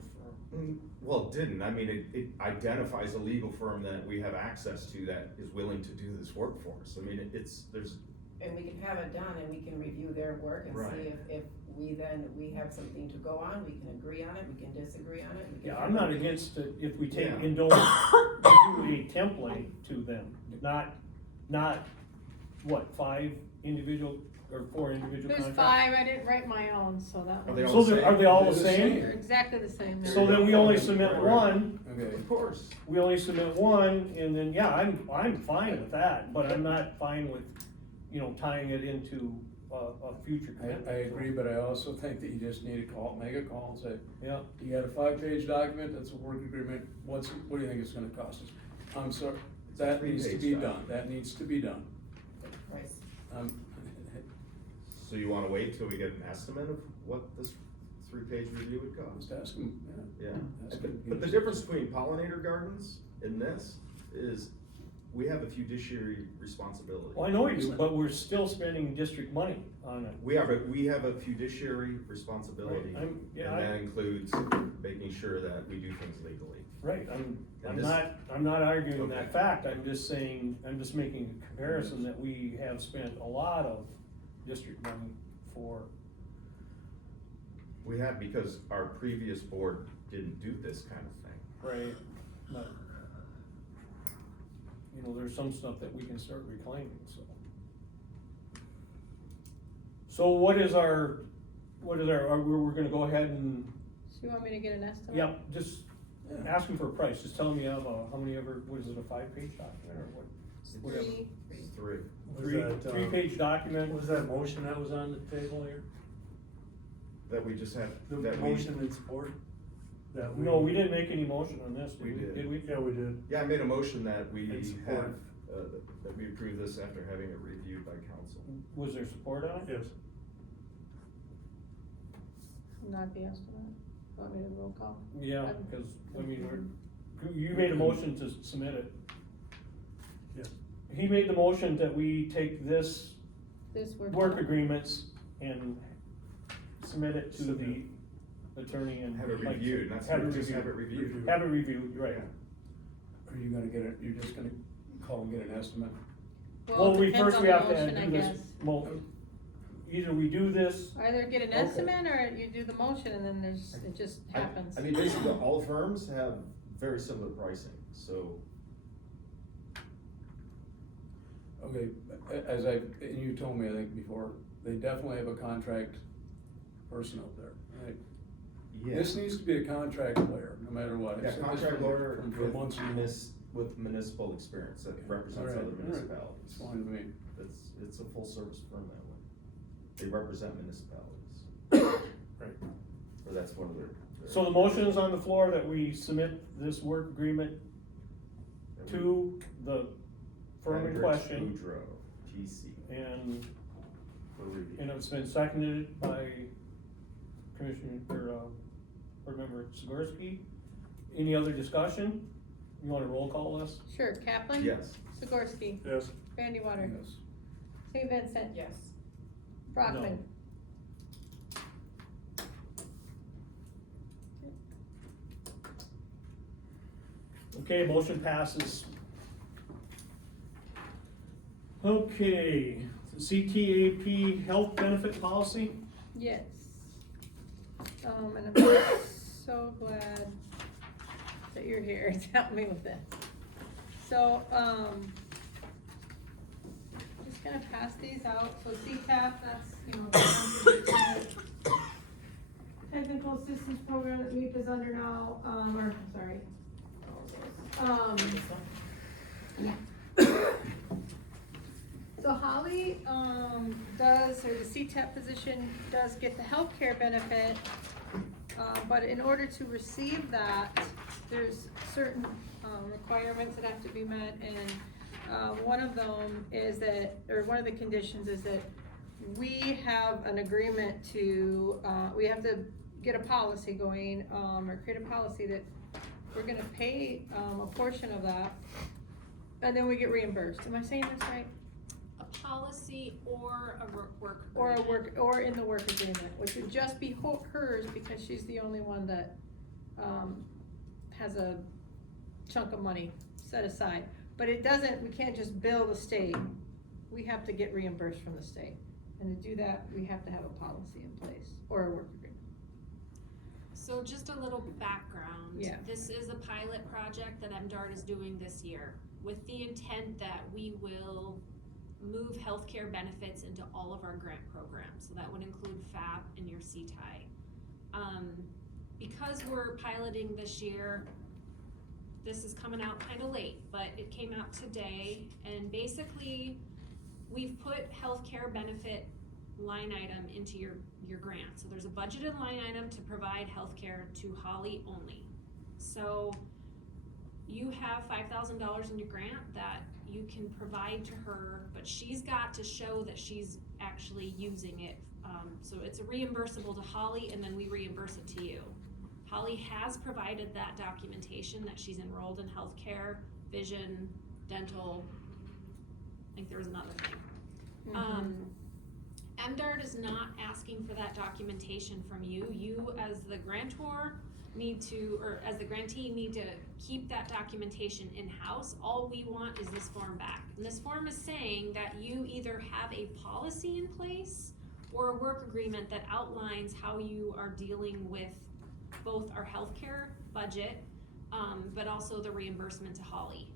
firm. well, it didn't, I mean, it identifies a legal firm that we have access to that is willing to do this work for us, I mean, there's, And we can have it done and we can review their work and see Right. if we have something to go on, we can agree on it, we can disagree on it. we can- Yeah, I'm not against it if we take Yeah. and don't do a template to them, not, what, 5 individual or 4 individual There's contracts? 5, I didn't write my own, so that Are they one. all So the same? are they all the They're the same? They're exactly the same. So then we only submit Right. one, Okay, of course. we only submit one, and then, yeah, I'm fine with that, but I'm not fine with, tying it into a future I commitment. agree, but I also think that you just need to make a call and say, Yeah, you got a 5-page document, that's a work agreement, what do you think it's gonna cost us? I'm sorry, that needs to 3-page be done, document. that needs to be done. Price. So you wanna wait till we get an estimate of what this 3-page review would cost? Just ask them, Yeah, That's good. but the difference between pollinator gardens and this is, we have a fiduciary responsibility. well, I know we do, but we're still spending district money on it. We have a fiduciary responsibility, Right, and yeah, that includes making sure that we do things legally. Right, And I'm this- not arguing Okay. that fact, I'm just saying, I'm just making a comparison that we have spent a lot of district money for, We have, because our previous board didn't do this kind of thing. right, but, there's some stuff that we can start reclaiming, so. So we're gonna go ahead and, So you want me to get an estimate? yeah, just ask them for a price, just tell them you have how many what is it, a 5-page document or what? Whatever. 3. It's 3. Was that, 3-page document. What was that motion that was on the table here? That we just had, The that we, motion in support? That No, we didn't make any motion on this, We did we? did. Did we? Yeah, we did. yeah, I made a motion that we In have, support. that we approve this after having it reviewed by council. Was there support on it? Yes. Not the estimate. Want me to roll call? Yeah, because, you made a motion to submit it. Yes. He made the motion that we take this This work agreements and submit it to the attorney and. Have it like, reviewed, that's, have it just have it reviewed. reviewed. Have it reviewed, right. Are you gonna you're just gonna call and get an estimate? Well, it we depends first on we the have to motion, I do this, guess. either we do this, Either get an Okay. estimate or you do the motion and then it just happens. I mean, basically, all firms have very similar pricing, so. Okay, and you told me, I think before, they definitely have a contract person out there, right? This needs to be a contract lawyer, no matter what. Yeah, I've said this contract for- lawyer for months now. with municipal experience that represents All right, other all right. municipalities. It's fine with me. It's a full service firm that way. They represent municipalities. Right. Or that's one of their. So the motion is on the floor that we submit this work agreement to the firm in question. Boudreaux, PC, And, for review. and it's been seconded by Commissioner, Board Member Zagorski. Any other discussion? You want a roll call list? Sure, Kaplan? Yes. Sikorsky? Yes. Randy Water? Yes. St. Vincent? Yes. Brockman? Okay, motion passes. Okay, CTAP health benefit policy? Yes. And I'm so glad that you're here to help me with this. So, just gonna pass these out, so CTAP, that's, you know, Technical Assistance Program that MIP is under now, or, sorry. Yeah. So Holly, does, or the CTAP position does get the healthcare benefit, but in order to receive that, there's certain, requirements that have to be met, and, one of them is that, or one of the conditions is that we have an agreement to, we have to get a policy going, or create a policy that we're gonna pay, a portion of that, and then we get reimbursed. Am I saying this right? A policy or a work Or a agreement. work, or in the work agreement, which would just be hers because she's the only one that, has a chunk of money set aside. But it doesn't, we can't just bill the state, we have to get reimbursed from the state. And to do that, we have to have a policy in place, or a work agreement. So just a little background. Yeah. This is a pilot project that MDART is doing this year with the intent that we will move healthcare benefits into all of our grant programs. So that would include FAP and your CTI. Because we're piloting this year, this is coming out kinda late, but it came out today, and basically, we've put healthcare benefit line item into your grant. So there's a budgeted line item to provide healthcare to Holly only. So you have $5,000 in your grant that you can provide to her, but she's got to show that she's actually using it. So it's reimbursable to Holly, and then we reimburse it to you. Holly has provided that documentation that she's enrolled in healthcare, vision, dental, I think there was another thing. MDART is not asking for that documentation from you. You, as the grantor, need to, or as the grantee, need to keep that documentation in-house. All we want is this form back. And this form is saying that you either have a policy in place or a work agreement that outlines how you are dealing with both our healthcare budget, but also the reimbursement to Holly.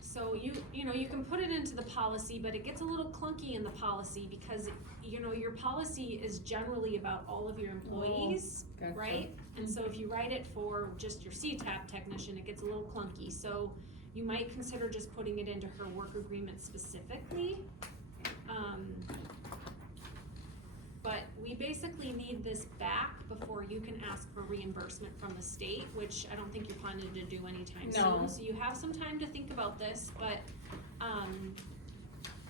So you know, you can put it into the policy, but it gets a little clunky in the policy because, you know, your policy is generally about all of your employees, gotcha. right? And so if you write it for just your CTAP technician, it gets a little clunky. So you might consider just putting it into her work agreement specifically. But we basically need this back before you can ask for reimbursement from the state, which I don't think you're planning to do anytime No. soon. So you have some time to think about this, but,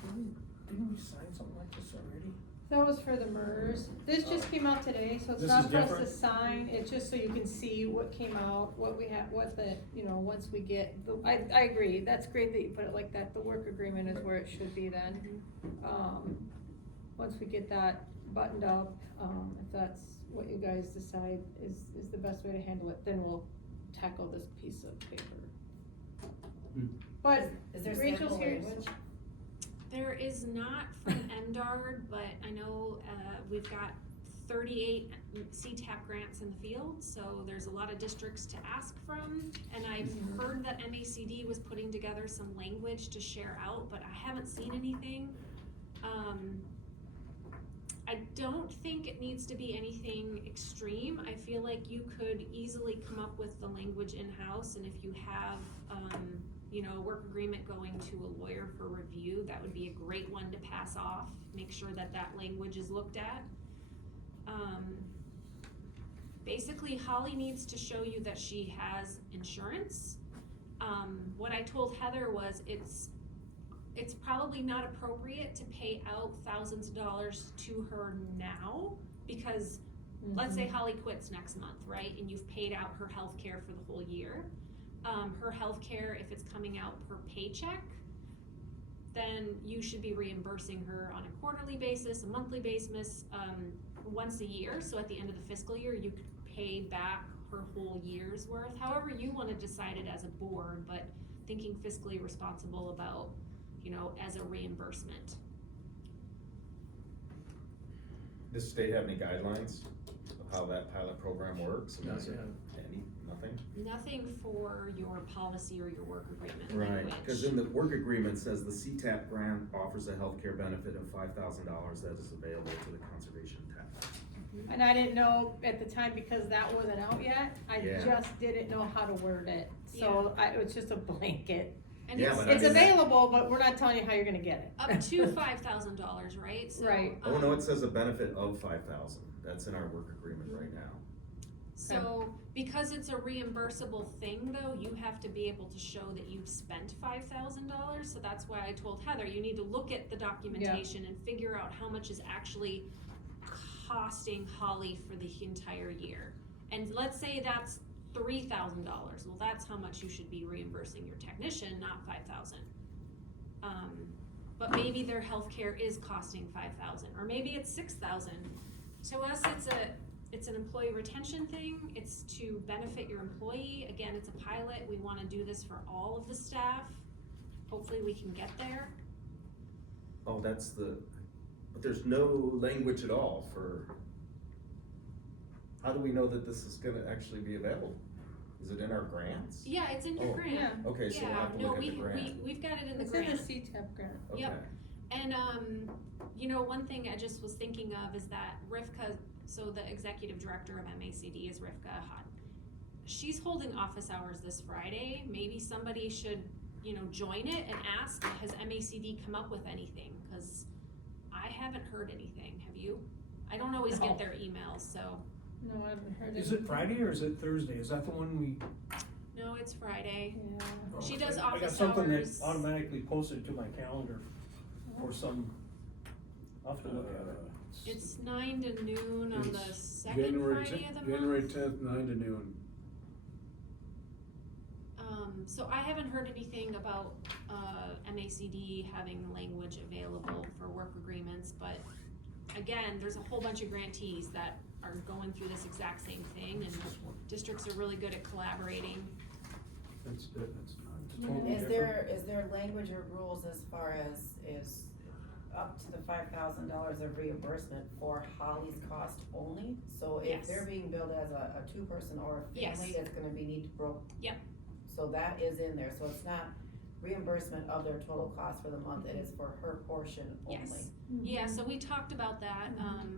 Didn't we sign something like this already? That was for the MERS. This just came out today, so it's This not is for us to different? sign, it's just so you can see what came out, what we have, what the, you know, once we get, I agree, that's great that you put it like that, the work agreement is where it should be then. Once we get that buttoned up, if that's what you guys decide is the best way to handle it, then we'll tackle this piece of paper. But Is there Rachel's sample here. language? there is not from MDARD, but I know, we've got 38 CTAP grants in the field, so there's a lot of districts to ask from. And I've heard that MACD was putting together some language to share out, but I haven't seen anything. I don't think it needs to be anything extreme. I feel like you could easily come up with the language in-house, and if you have, you know, a work agreement going to a lawyer for review, that would be a great one to pass off. Make sure that that language is looked at. Basically, Holly needs to show you that she has insurance. What I told Heather was it's probably not appropriate to pay out thousands of dollars to her now, because let's say Holly quits next month, right? And you've paid out her health care for the whole year. Her health care, if it's coming out per paycheck, then you should be reimbursing her on a quarterly basis, a monthly basis, once a year. So at the end of the fiscal year, you could pay back her whole year's worth. However you want to decide it as a board, but thinking fiscally responsible about, you know, as a reimbursement. Does the state have any guidelines of how that pilot program works? I mean, is there nothing? Nothing for your policy or your work agreement Right, language. because in the work agreement says the CTAP grant offers a healthcare benefit of $5,000 that is available to the conservation tax. And I didn't know at the time, because that wasn't out yet, I Yeah. just didn't know how to word it, so it was just a blanket. And Yeah, it's, but I It's mean, available, but we're not telling you how you're gonna get it. up to $5,000, right? So, Right. Oh, no, it says a benefit of 5,000, that's in our work agreement right now. So, because it's a reimbursable thing though, you have to be able to show that you've spent $5,000, so that's why I told Heather, you need to look at the documentation and figure out how much is actually costing Holly for the entire year. And let's say that's $3,000, well, that's how much you should be reimbursing your technician, not $5,000. But maybe their healthcare is costing $5,000, or maybe it's $6,000. To us, it's an employee retention thing, it's to benefit your employee. Again, it's a pilot, we wanna do this for all of the staff. Hopefully we can get there. Oh, but there's no language at all for, how do we know that this is gonna actually be available? Is it in our grants? Yeah, it's in your Oh. grant. Yeah. Okay, so we'll have to look at the grant. We've got it in the It's in grant. the CTAP grant. Okay. Yep. And, you know, one thing I just was thinking of is that Rivka, so the executive director of MACD is Rivka Hahn. She's holding office hours this Friday. Maybe somebody should, you know, join it and ask, has MACD come up with anything? Cause I haven't heard anything. Have you? I don't always No. get their emails, so. No, I haven't heard it. Is it Friday or is it Thursday? Is that the one we? No, it's Friday. Yeah. She does I got office something hours. that automatically posted to my calendar for some, I'll have to look at it. It's 9 to noon on the It's second January Friday of the month. January 10th, 9 to noon. So I haven't heard anything about, MACD having language available for work agreements, but again, there's a whole bunch of grantees that are going through this exact same thing, and districts are really good at collaborating. That's Totally Is different. there language or rules as far as is up to the $5,000 of reimbursement for Holly's cost only? So if Yes. they're being billed as a two-person or a Yes. family, it's gonna be need to broke. Yep. So that is in there, so it's not reimbursement of their total cost for the month, it is for her portion only. Yes. Yeah, so we talked about that,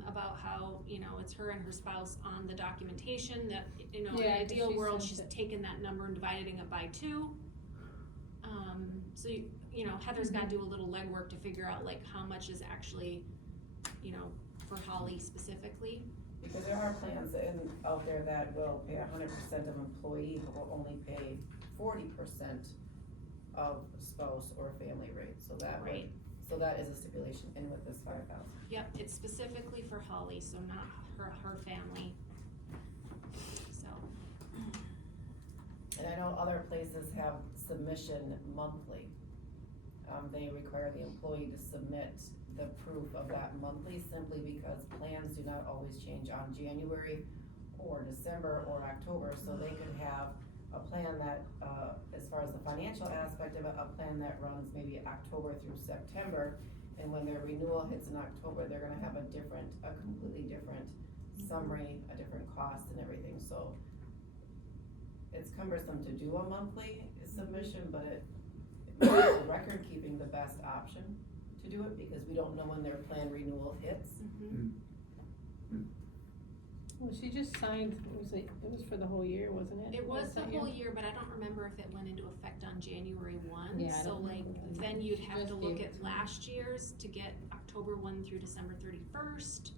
about how, you know, it's her and her spouse on the documentation that, you know, in Yeah, an 'cause ideal she world, sent she's it. taken that number and dividing it by 2. So, you know, Heather's gotta do a little legwork to figure out like how much is actually, you know, for Holly specifically. Because there are plans out there that will pay 100% of employee, but will only pay 40% of spouse or family rate, so that would, Right. so that is a stipulation in with this 5,000. Yep, it's specifically for Holly, so not her family. So, And I know other places have submission monthly. They require the employee to submit the proof of that monthly simply because plans do not always change on January or December or October, so they could have a plan that, as far as the financial aspect of it, a plan that runs maybe October through September, and when their renewal hits in October, they're gonna have a completely different summary, a different cost and everything, so it's cumbersome to do a monthly submission, but it makes the record keeping the best option to do it, because we don't know when their plan renewal hits. Well, she just signed, it was for the whole year, wasn't it? It was the that whole year? year, but I don't remember if it went into effect on January one, Yeah, I so don't like, remember. then you'd have Just to look gave at it to me. last year's to get October one through December 31st.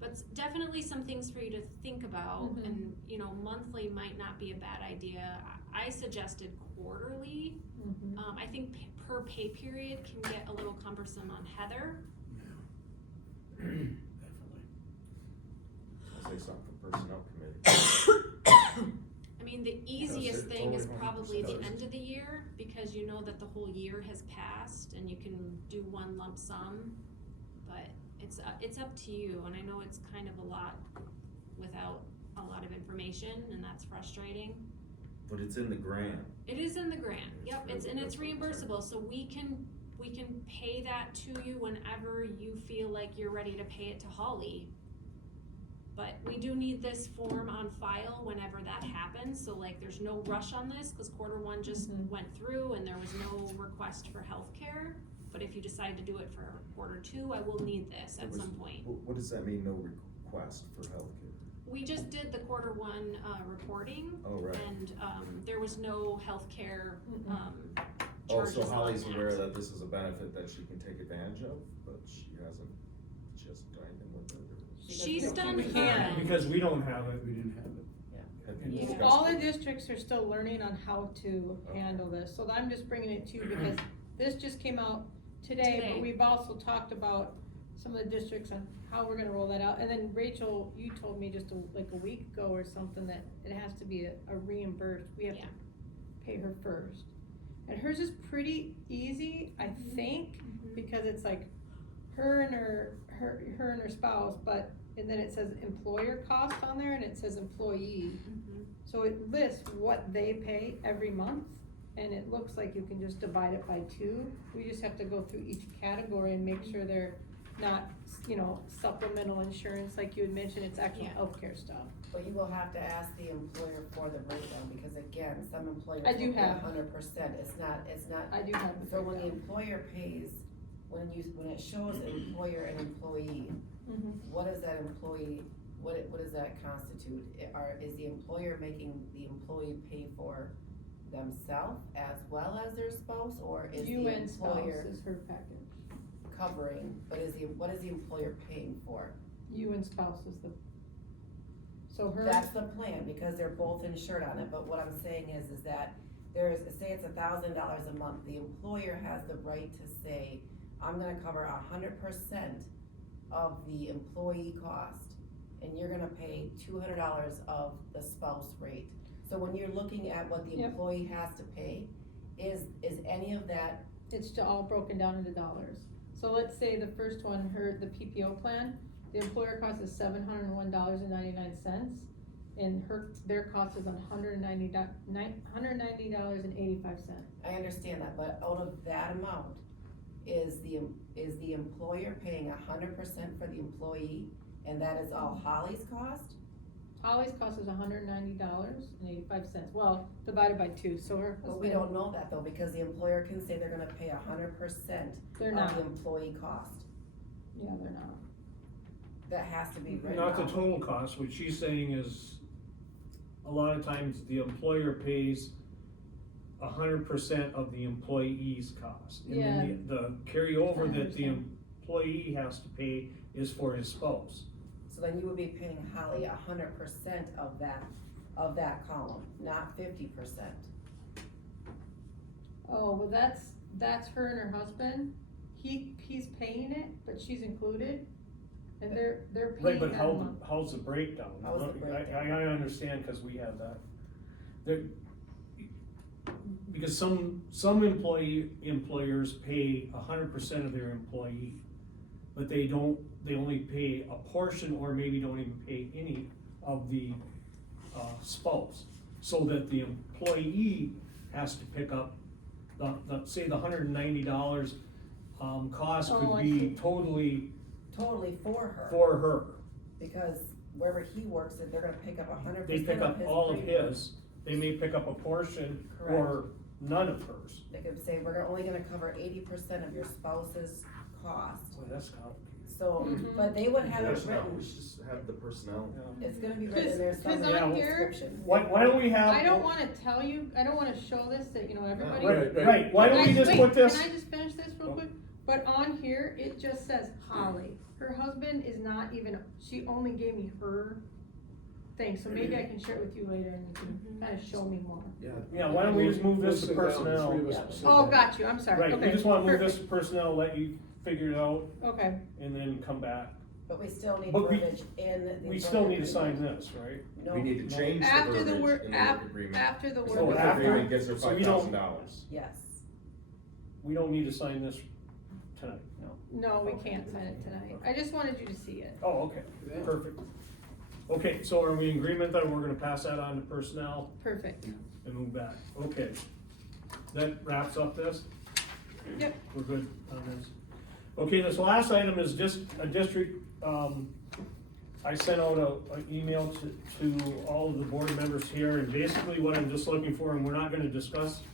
But definitely some things for you to think about, Mhm. and, you know, monthly might not be a bad idea. I suggested quarterly. Mhm. I think per pay period can get a little cumbersome on Heather. Definitely. I'll say something for personnel committee. I mean, the easiest thing is totally probably the 100%. end of the year, because you know that the whole year has passed and you can do one lump sum. But it's up to you, and I know it's kind of a lot without a lot of information, and that's frustrating. But it's in the grant. It is in the grant, It's yep, really- and it's that's what I'm saying. reimbursable, so we can pay that to you whenever you feel like you're ready to pay it to Holly. But we do need this form on file whenever that happens, so like, there's no rush on this, cause quarter one just Mhm. went through and there was no request for healthcare. But if you decide to do it for quarter two, I will need this at There was- some point. What does that mean, no request for healthcare? We just did the quarter one, reporting, Oh, right. and, there was no healthcare, Oh, charges so on Holly's that. aware that this is a benefit that she can take advantage of, but she hasn't done anything with it? She's done We her can't, end. because we don't have it. We didn't have it. Have you Yeah. discussed All the it? districts are still learning on how to handle this, so I'm just bringing it to you because this just came out today, Today. but we've also talked about some of the districts and how we're gonna roll that out. And then Rachel, you told me just like a week ago or something that it has to be a reimbursed, we have to Yeah. pay her first. And hers is pretty easy, I think, because it's like her and her spouse, but, and then it says employer cost on there and it says employee. Mhm. So it lists what they pay every month, and it looks like you can just divide it by two. We just have to go through each category and make sure they're not, you know, supplemental insurance, like you had mentioned, it's actual Yeah. healthcare stuff. But you will have to ask the employer for the breakdown, because again, some employers I do will pay have. 100%, it's not, I do have the so when the breakdown. employer pays, when it shows employer and employee, Mhm. what is that employee, what does that constitute? Is the employer making the employee pay for themselves as well as their spouse, or is the UN spouse employer is her package. covering, what is the employer paying for? UN spouse is the, so her. That's the plan, because they're both insured on it, but what I'm saying is that say it's $1,000 a month, the employer has the right to say, I'm gonna cover 100% of the employee cost, and you're gonna pay $200 of the spouse rate. So when you're looking at what the Yep. employee has to pay, is any of that, It's all broken down into dollars. So let's say the first one, the PPO plan, the employer cost is $701.99, and their cost is $190.85. I understand that, but out of that amount, is the employer paying 100% for the employee, and that is all Holly's cost? Holly's cost is $190.85, well, divided by two, so her But we husband, don't know that though, because the employer can say they're gonna pay 100% they're of not, the employee cost. yeah, they're not. That has to be written Not the out. total cost, what she's saying is, a lot of times the employer pays 100% of the employee's cost. And then the carryover I that the understand. employee has to pay is for his spouse. So then you would be paying Holly 100% of that column, not 50%. Oh, well, that's her and her husband, he's paying it, but she's included, and they're Right, paying but that amount. how's the breakdown? How's the breakdown? I understand, cause we have that. Because some employers pay 100% of their employee, but they only pay a portion, or maybe don't even pay any of the spouse. So that the employee has to pick up say the $190 cost Oh, could I be see. Totally for her. for her. because wherever he works, they're gonna pick up 100% They pick of up his all of premium. his, they may pick up a portion or none of hers. They could say, only gonna cover 80% of your spouse's cost, Boy, that's complicated. so, Mhm. but they would have it Personnel, written, we should just have the personnel. Yeah. it's gonna be written in there 'Cause somewhere on in the here- description. Why don't we have? I don't wanna tell you, I don't wanna show this that, you know, everybody. Right, Right. right, why don't we just put this? Can I just finish this real quick? But on here, it just says Holly. Her husband is not even, she only gave me her thing, so maybe I can share it with you later and you can kinda show me more. Yeah, why don't we just move this to We'll sit down, the personnel? three of us Yeah. will sit Oh, down. got you, I'm sorry, Right, okay. we just wanna move this perfect. to personnel, let you figure it out, Okay, and then come back. But we still need But we- verbiage in the. We still need to employment sign agreement. this, right? No. We need to change the after the verbiage word, in the work agreement. after the The Oh, word. work after? agreement gives her So you don't- $5,000. Yes, We don't need to sign this tonight. No, we can't sign it tonight. I just wanted you to see it. Oh, okay, Yeah. perfect. Okay, so are we in agreement that we're gonna pass that on to personnel Perfect. and move back? Okay. That wraps up this? Yep. We're good on this. Okay, this last item is just a district, I sent out an email to all of the board members here, and basically what I'm just looking for, and we're not gonna discuss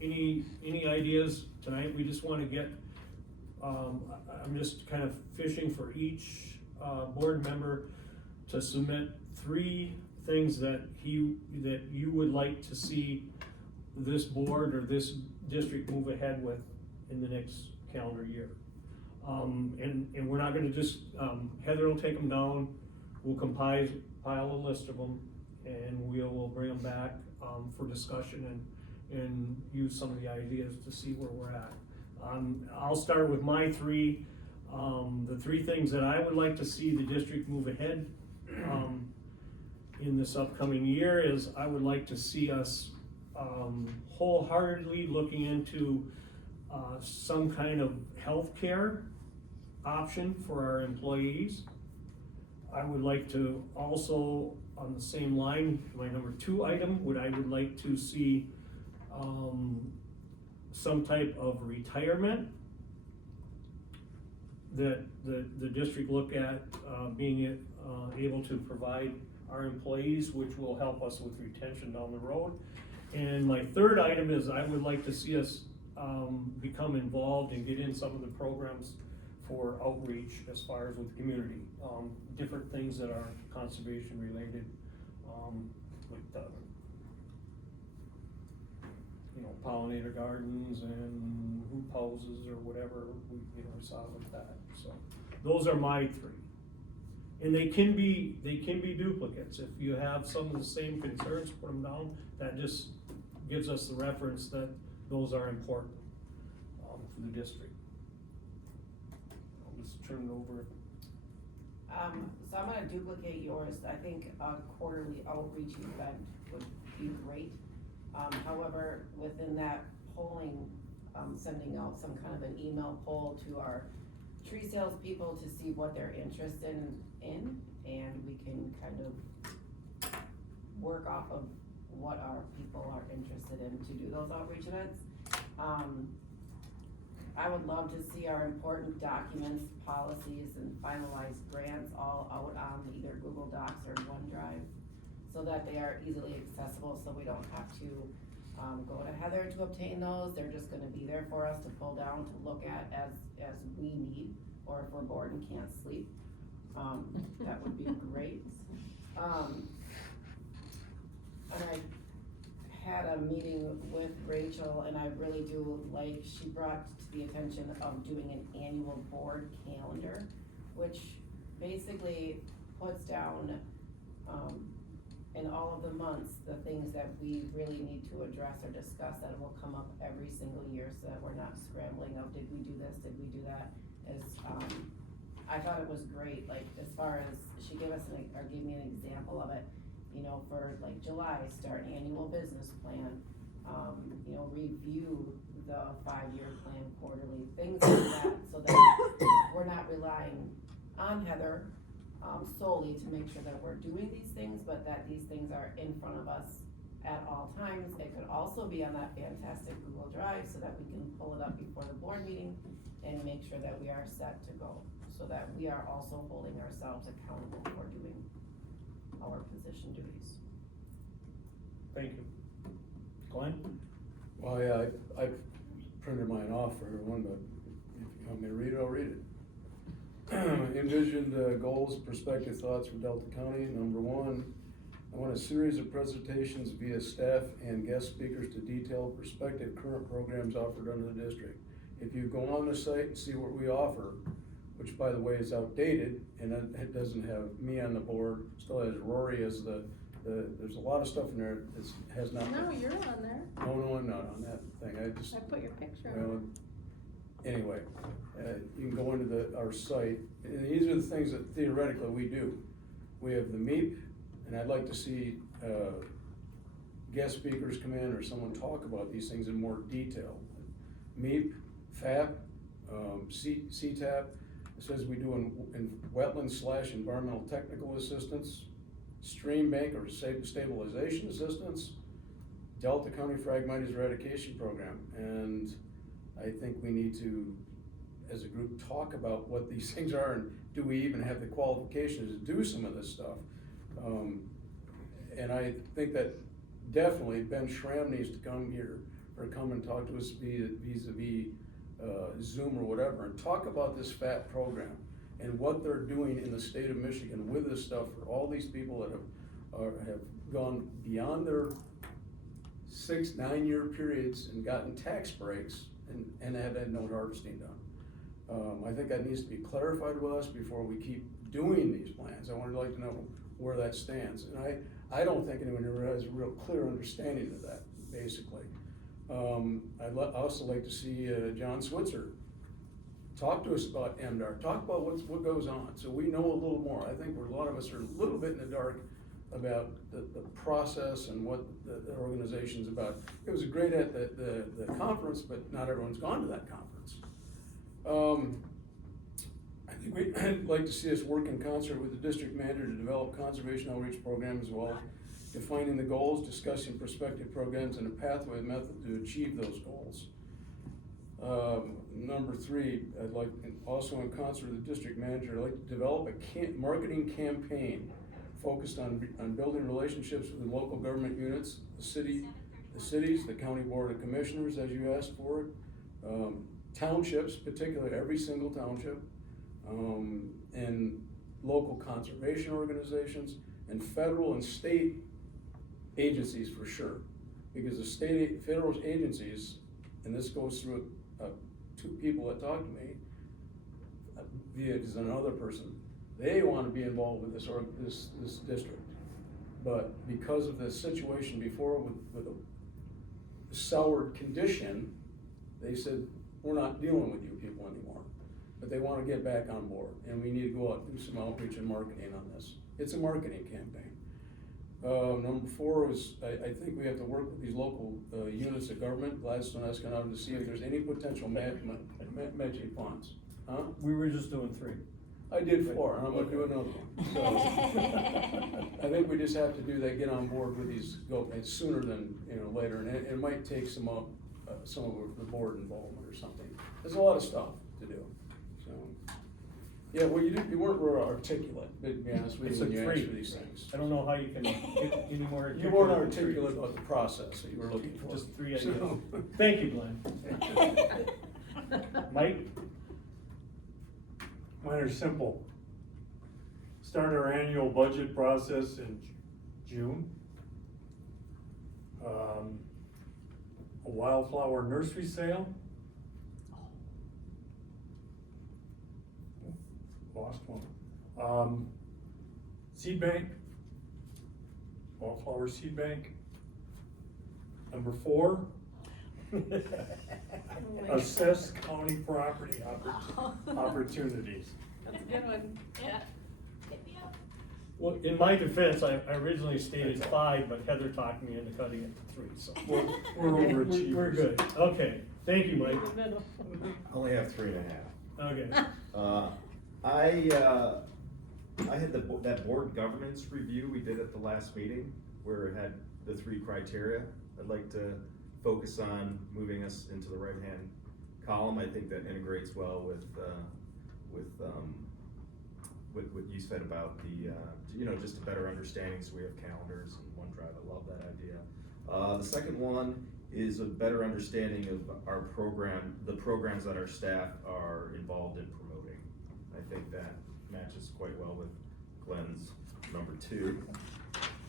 any ideas tonight, we just wanna get, I'm just kind of fishing for each, board member to submit 3 things that you would like to see this board or this district move ahead with in the next calendar year. And we're not gonna just, Heather will take them down, we'll compile a list of them, and we'll bring them back, for discussion and use some of the ideas to see where we're at. I'll start with my 3, the 3 things that I would like to see the district move ahead, in this upcoming year is I would like to see us, wholeheartedly looking into, some kind of healthcare option for our employees. I would like to also, on the same line, my number 2 item, I would like to see, some type of retirement that the district look at, being, able to provide our employees, which will help us with retention down the road. And my 3rd item is I would like to see us, become involved and get in some of the programs for outreach as far as with community, different things that are conservation related, with the, pollinator gardens and hoop houses or whatever, we saw with that, so. Those are my 3. And they can be duplicates, if you have some of the same concerns, put them down, that just gives us the reference that those are important, for the district. I'll just turn it over. so I'm gonna duplicate yours, I think a quarterly outreach event would be great. However, within that polling, sending out some kind of an email poll to our tree sales people to see what they're interested in, and we can kind of work off of what our people are interested in to do those outreach events. I would love to see our important documents, policies, and finalized grants all out on either Google Docs or OneDrive, so that they are easily accessible, so we don't have to, go to Heather to obtain those, they're just gonna be there for us to pull down, to look at as we need, or if we're bored and can't sleep, that would be great. And I had a meeting with Rachel, and I really do like, she brought to the attention of doing an annual board calendar, which basically puts down, in all of the months, the things that we really need to address or discuss that will come up every single year, so that we're not scrambling of, did we do this, did we do that? I thought it was great, like, as far as, she gave us gave me an example of it, for like July, start an annual business plan, review the 5-year plan quarterly, things like that, so that we're not relying on Heather, solely to make sure that we're doing these things, but that these things are in front of us at all times. It could also be on that fantastic Google Drive, so that we can pull it up before the board meeting and make sure that we are set to go. so that we are also holding ourselves accountable for doing our position duties. Thank you. Glenn? Well, yeah, I printed mine off for everyone, but if you want me to read it, I'll read it. Envisioned goals, perspective, thoughts for Delta County. Number one, I want a series of presentations via staff and guest speakers to detail perspective current programs offered under the district. If you go on the site and see what we offer, which by the way is outdated, and it doesn't have me on the board, still has Rory as there's a lot of stuff in there that has not. No, you're on there. No, I'm not on that thing, I just. I put your picture Well, on. anyway, you can go into our site, and these are the things that theoretically we do. We have the MEP, and I'd like to see, guest speakers come in or someone talk about these things in more detail. MEP, FAP, CTAP, it says we do in wetland / environmental technical assistance, stream bank or stabilization assistance, Delta County Phragmites Eradication Program, and I think we need to, as a group, talk about what these things are and do we even have the qualifications to do some of this stuff? And I think that definitely Ben Schramm needs to come here or come and talk to us vis-a-vis Zoom or whatever and talk about this FAT program and what they're doing in the state of Michigan with this stuff for all these people that have gone beyond their 6-9 year periods and gotten tax breaks and have had no harvesting done. I think that needs to be clarified with us before we keep doing these plans. I would like to know where that stands. And I don't think anyone ever has a real clear understanding of that, basically. I'd also like to see John Switzer talk to us about MDR, talk about what goes on, so we know a little more. I think a lot of us are a little bit in the dark about the process and what the organization's about. It was great at the conference, but not everyone's gone to that conference. I think I'd like to see us work in concert with the district manager to develop conservation outreach programs as well, defining the goals, discussing prospective programs, and a pathway method to achieve those goals. Number 3, I'd like, also in concert with the district manager, I'd like to develop a marketing campaign focused on building relationships with the local government units, the cities, the county board of commissioners, as you asked for it, townships, particularly every single township, and local conservation organizations, and federal and state agencies for sure. Because the federal agencies, and this goes through 2 people that talked to me, via another person, they want to be involved with this district. But because of the situation before with a soured condition, they said, we're not dealing with you people anymore. But they want to get back on board, and we need to go out and do some outreach and marketing on this. It's a marketing campaign. Number 4 is, I think we have to work with these local units of government, Gladstone, Escanaba, to see if there's any potential matching funds. Huh? We were just doing 3. I did 4, and I'm gonna do another one. So, I think we just have to do that, get on board with these, sooner than, later, and it might take some of the board involvement or something. There's a lot of stuff to do, so. Yeah, well, you weren't real articulate, to be honest with It's you, a when you 3. asked for these things. I don't know how you can get any more articulate. You weren't than 3. articulate about the process that you were looking for. Just 3 ideas. So- Thank you, Glenn. Mike? Mine are simple. Start our annual budget process in June. A wildflower nursery sale. Lost one. Seed bank. Wildflower seed bank. Number 4. Assess county property opportunities. That's a good one. Yeah. Hit me up. Well, in my defense, I originally stated 5, but Heather talked me into cutting it to 3, so. We're overachievers. We're good, okay, thank you, Mike. In the middle. I only have 3.5. Okay, I had that board governance review we did at the last meeting, where it had the 3 criteria. I'd like to focus on moving us into the right-hand column. I think that integrates well with what you said about the, just a better understanding, so we have calendars and OneDrive, I love that idea. The second one is a better understanding of our program, the programs that our staff are involved in promoting. I think that matches quite well with Glenn's number 2.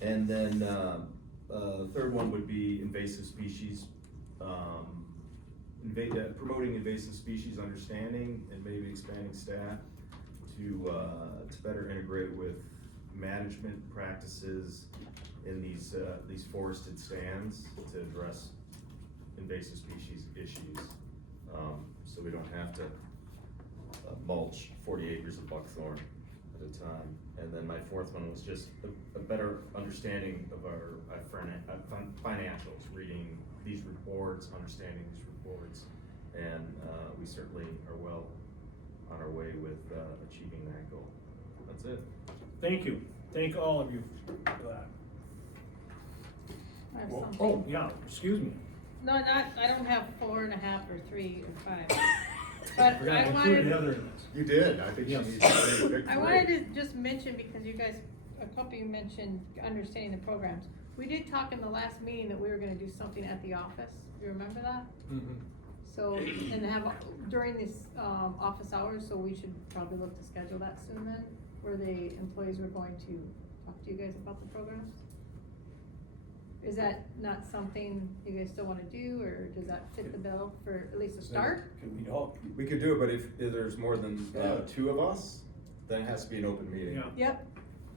And then, third one would be invasive species, promoting invasive species understanding and maybe expanding staff to better integrate with management practices in these forested stands to address invasive species issues. So we don't have to mulch 40 acres of buckthorn at a time. And then my fourth one was just a better understanding of our financials, reading these reports, understanding these reports, and we certainly are well on our way with achieving that goal. That's it. Thank you. Thank all of you for that. I have Oh, something. yeah, excuse me. No, I don't have 4.5 or 3 or 5. But We're I gonna include wanted, Heather in this. You did, I think she Yes. needs to say pick I 3. wanted to just mention, because you guys, a couple of you mentioned understanding the programs. We did talk in the last meeting that we were gonna do something at the office. You remember that? So, and have, during this, office hours, so we should probably look to schedule that soon then, where the employees were going to talk to you guys about the programs? Is that not something you guys still wanna do, or does that fit the bill for at least a start? Can we all, We could do it, but if there's more than 2 of us, then it has to be an open meeting. Yeah. Yep,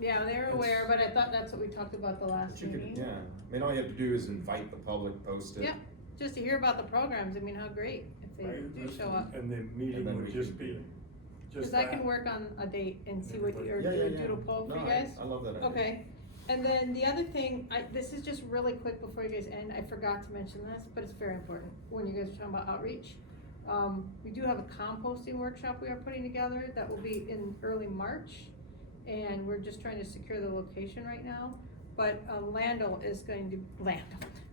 yeah, they're aware, but I thought that's what we talked about the But last you could, meeting. yeah, I mean, all you have to do is invite the public, post it. Yep, just to hear about the programs, I mean, how great if they Right, do show up. And the meeting And then would we just could be, do it. just Cause I that. can work on a date and see what, or Yeah, do yeah, a yeah. doodle poll for No, you guys. I love that idea. Okay, and then the other thing, this is just really quick before you guys end, I forgot to mention this, but it's very important, when you guys are talking about outreach. We do have a composting workshop we are putting together that will be in early March, and we're just trying to secure the location right now. But,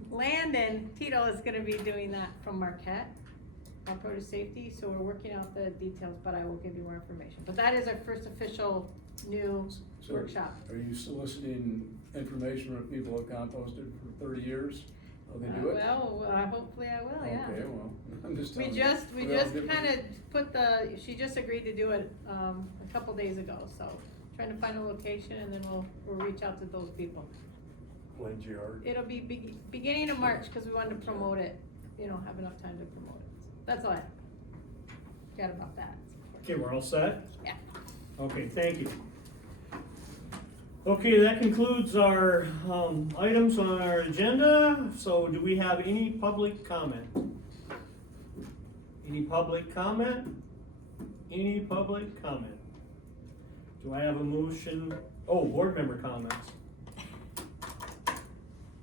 Landon Tito is gonna be doing that from Marquette, produce safety, so we're working out the details, but I will give you more information. But that is our first official new so workshop. are you soliciting information from people who have composted for 30 years? How they do it? Well, hopefully I will, yeah. Okay, well, I'm just We telling you. just Well, different- kinda put she just agreed to do it, a couple days ago, so trying to find a location and then we'll reach out to those people. Glenn's yard. It'll be beginning of March, cause we wanted to promote it, have enough time to promote it. That's all I got about that. Okay, we're all set? Yeah. Okay, thank you. Okay, that concludes our, items on our agenda, so do we have any public comment? Any public comment? Any public comment? Do I have a motion? Oh, board member comments.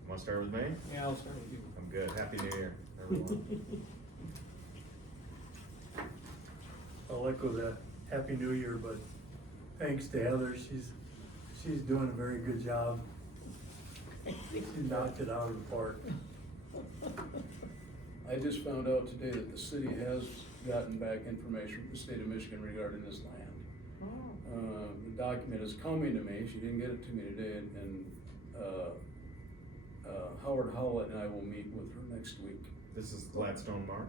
Wanna start with me? Yeah, I'll start with you. I'm good, Happy New Year, everyone. I'll echo that, Happy New Year, but thanks to Heather, she's doing a very good job. She knocked it out of the park. I just found out today that the city has gotten back information from the state of Michigan regarding this land. The document is coming to me, she didn't get it to me today, and Howard Howlett and I will meet with her next week. This is Gladstone Marsh.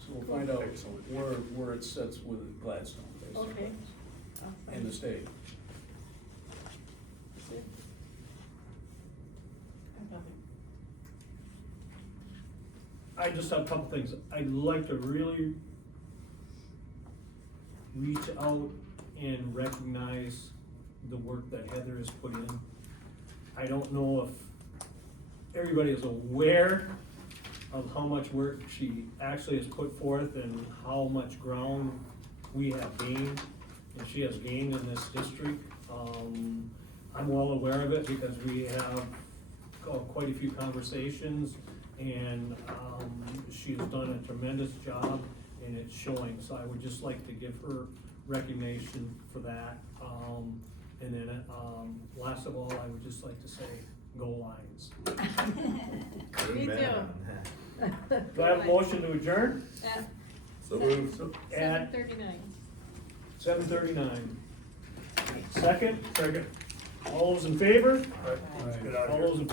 So we'll find out where it sits with Gladstone, basically. Okay. And the state. I just have a couple things. I'd like to really reach out and recognize the work that Heather has put in. I don't know if everybody is aware of how much work she actually has put forth and how much ground we have gained, and she has gained in this district. I'm well aware of it because we have quite a few conversations, and she has done a tremendous job, and it's showing. So I would just like to give her recognition for that. And then, last of all, I would just like to say, go Lions. Me too. Amen. Do I have a motion to adjourn? So moved. So at 7:39. 7:39. Second? Second. All those in favor? Let's get out of All here. those opposed?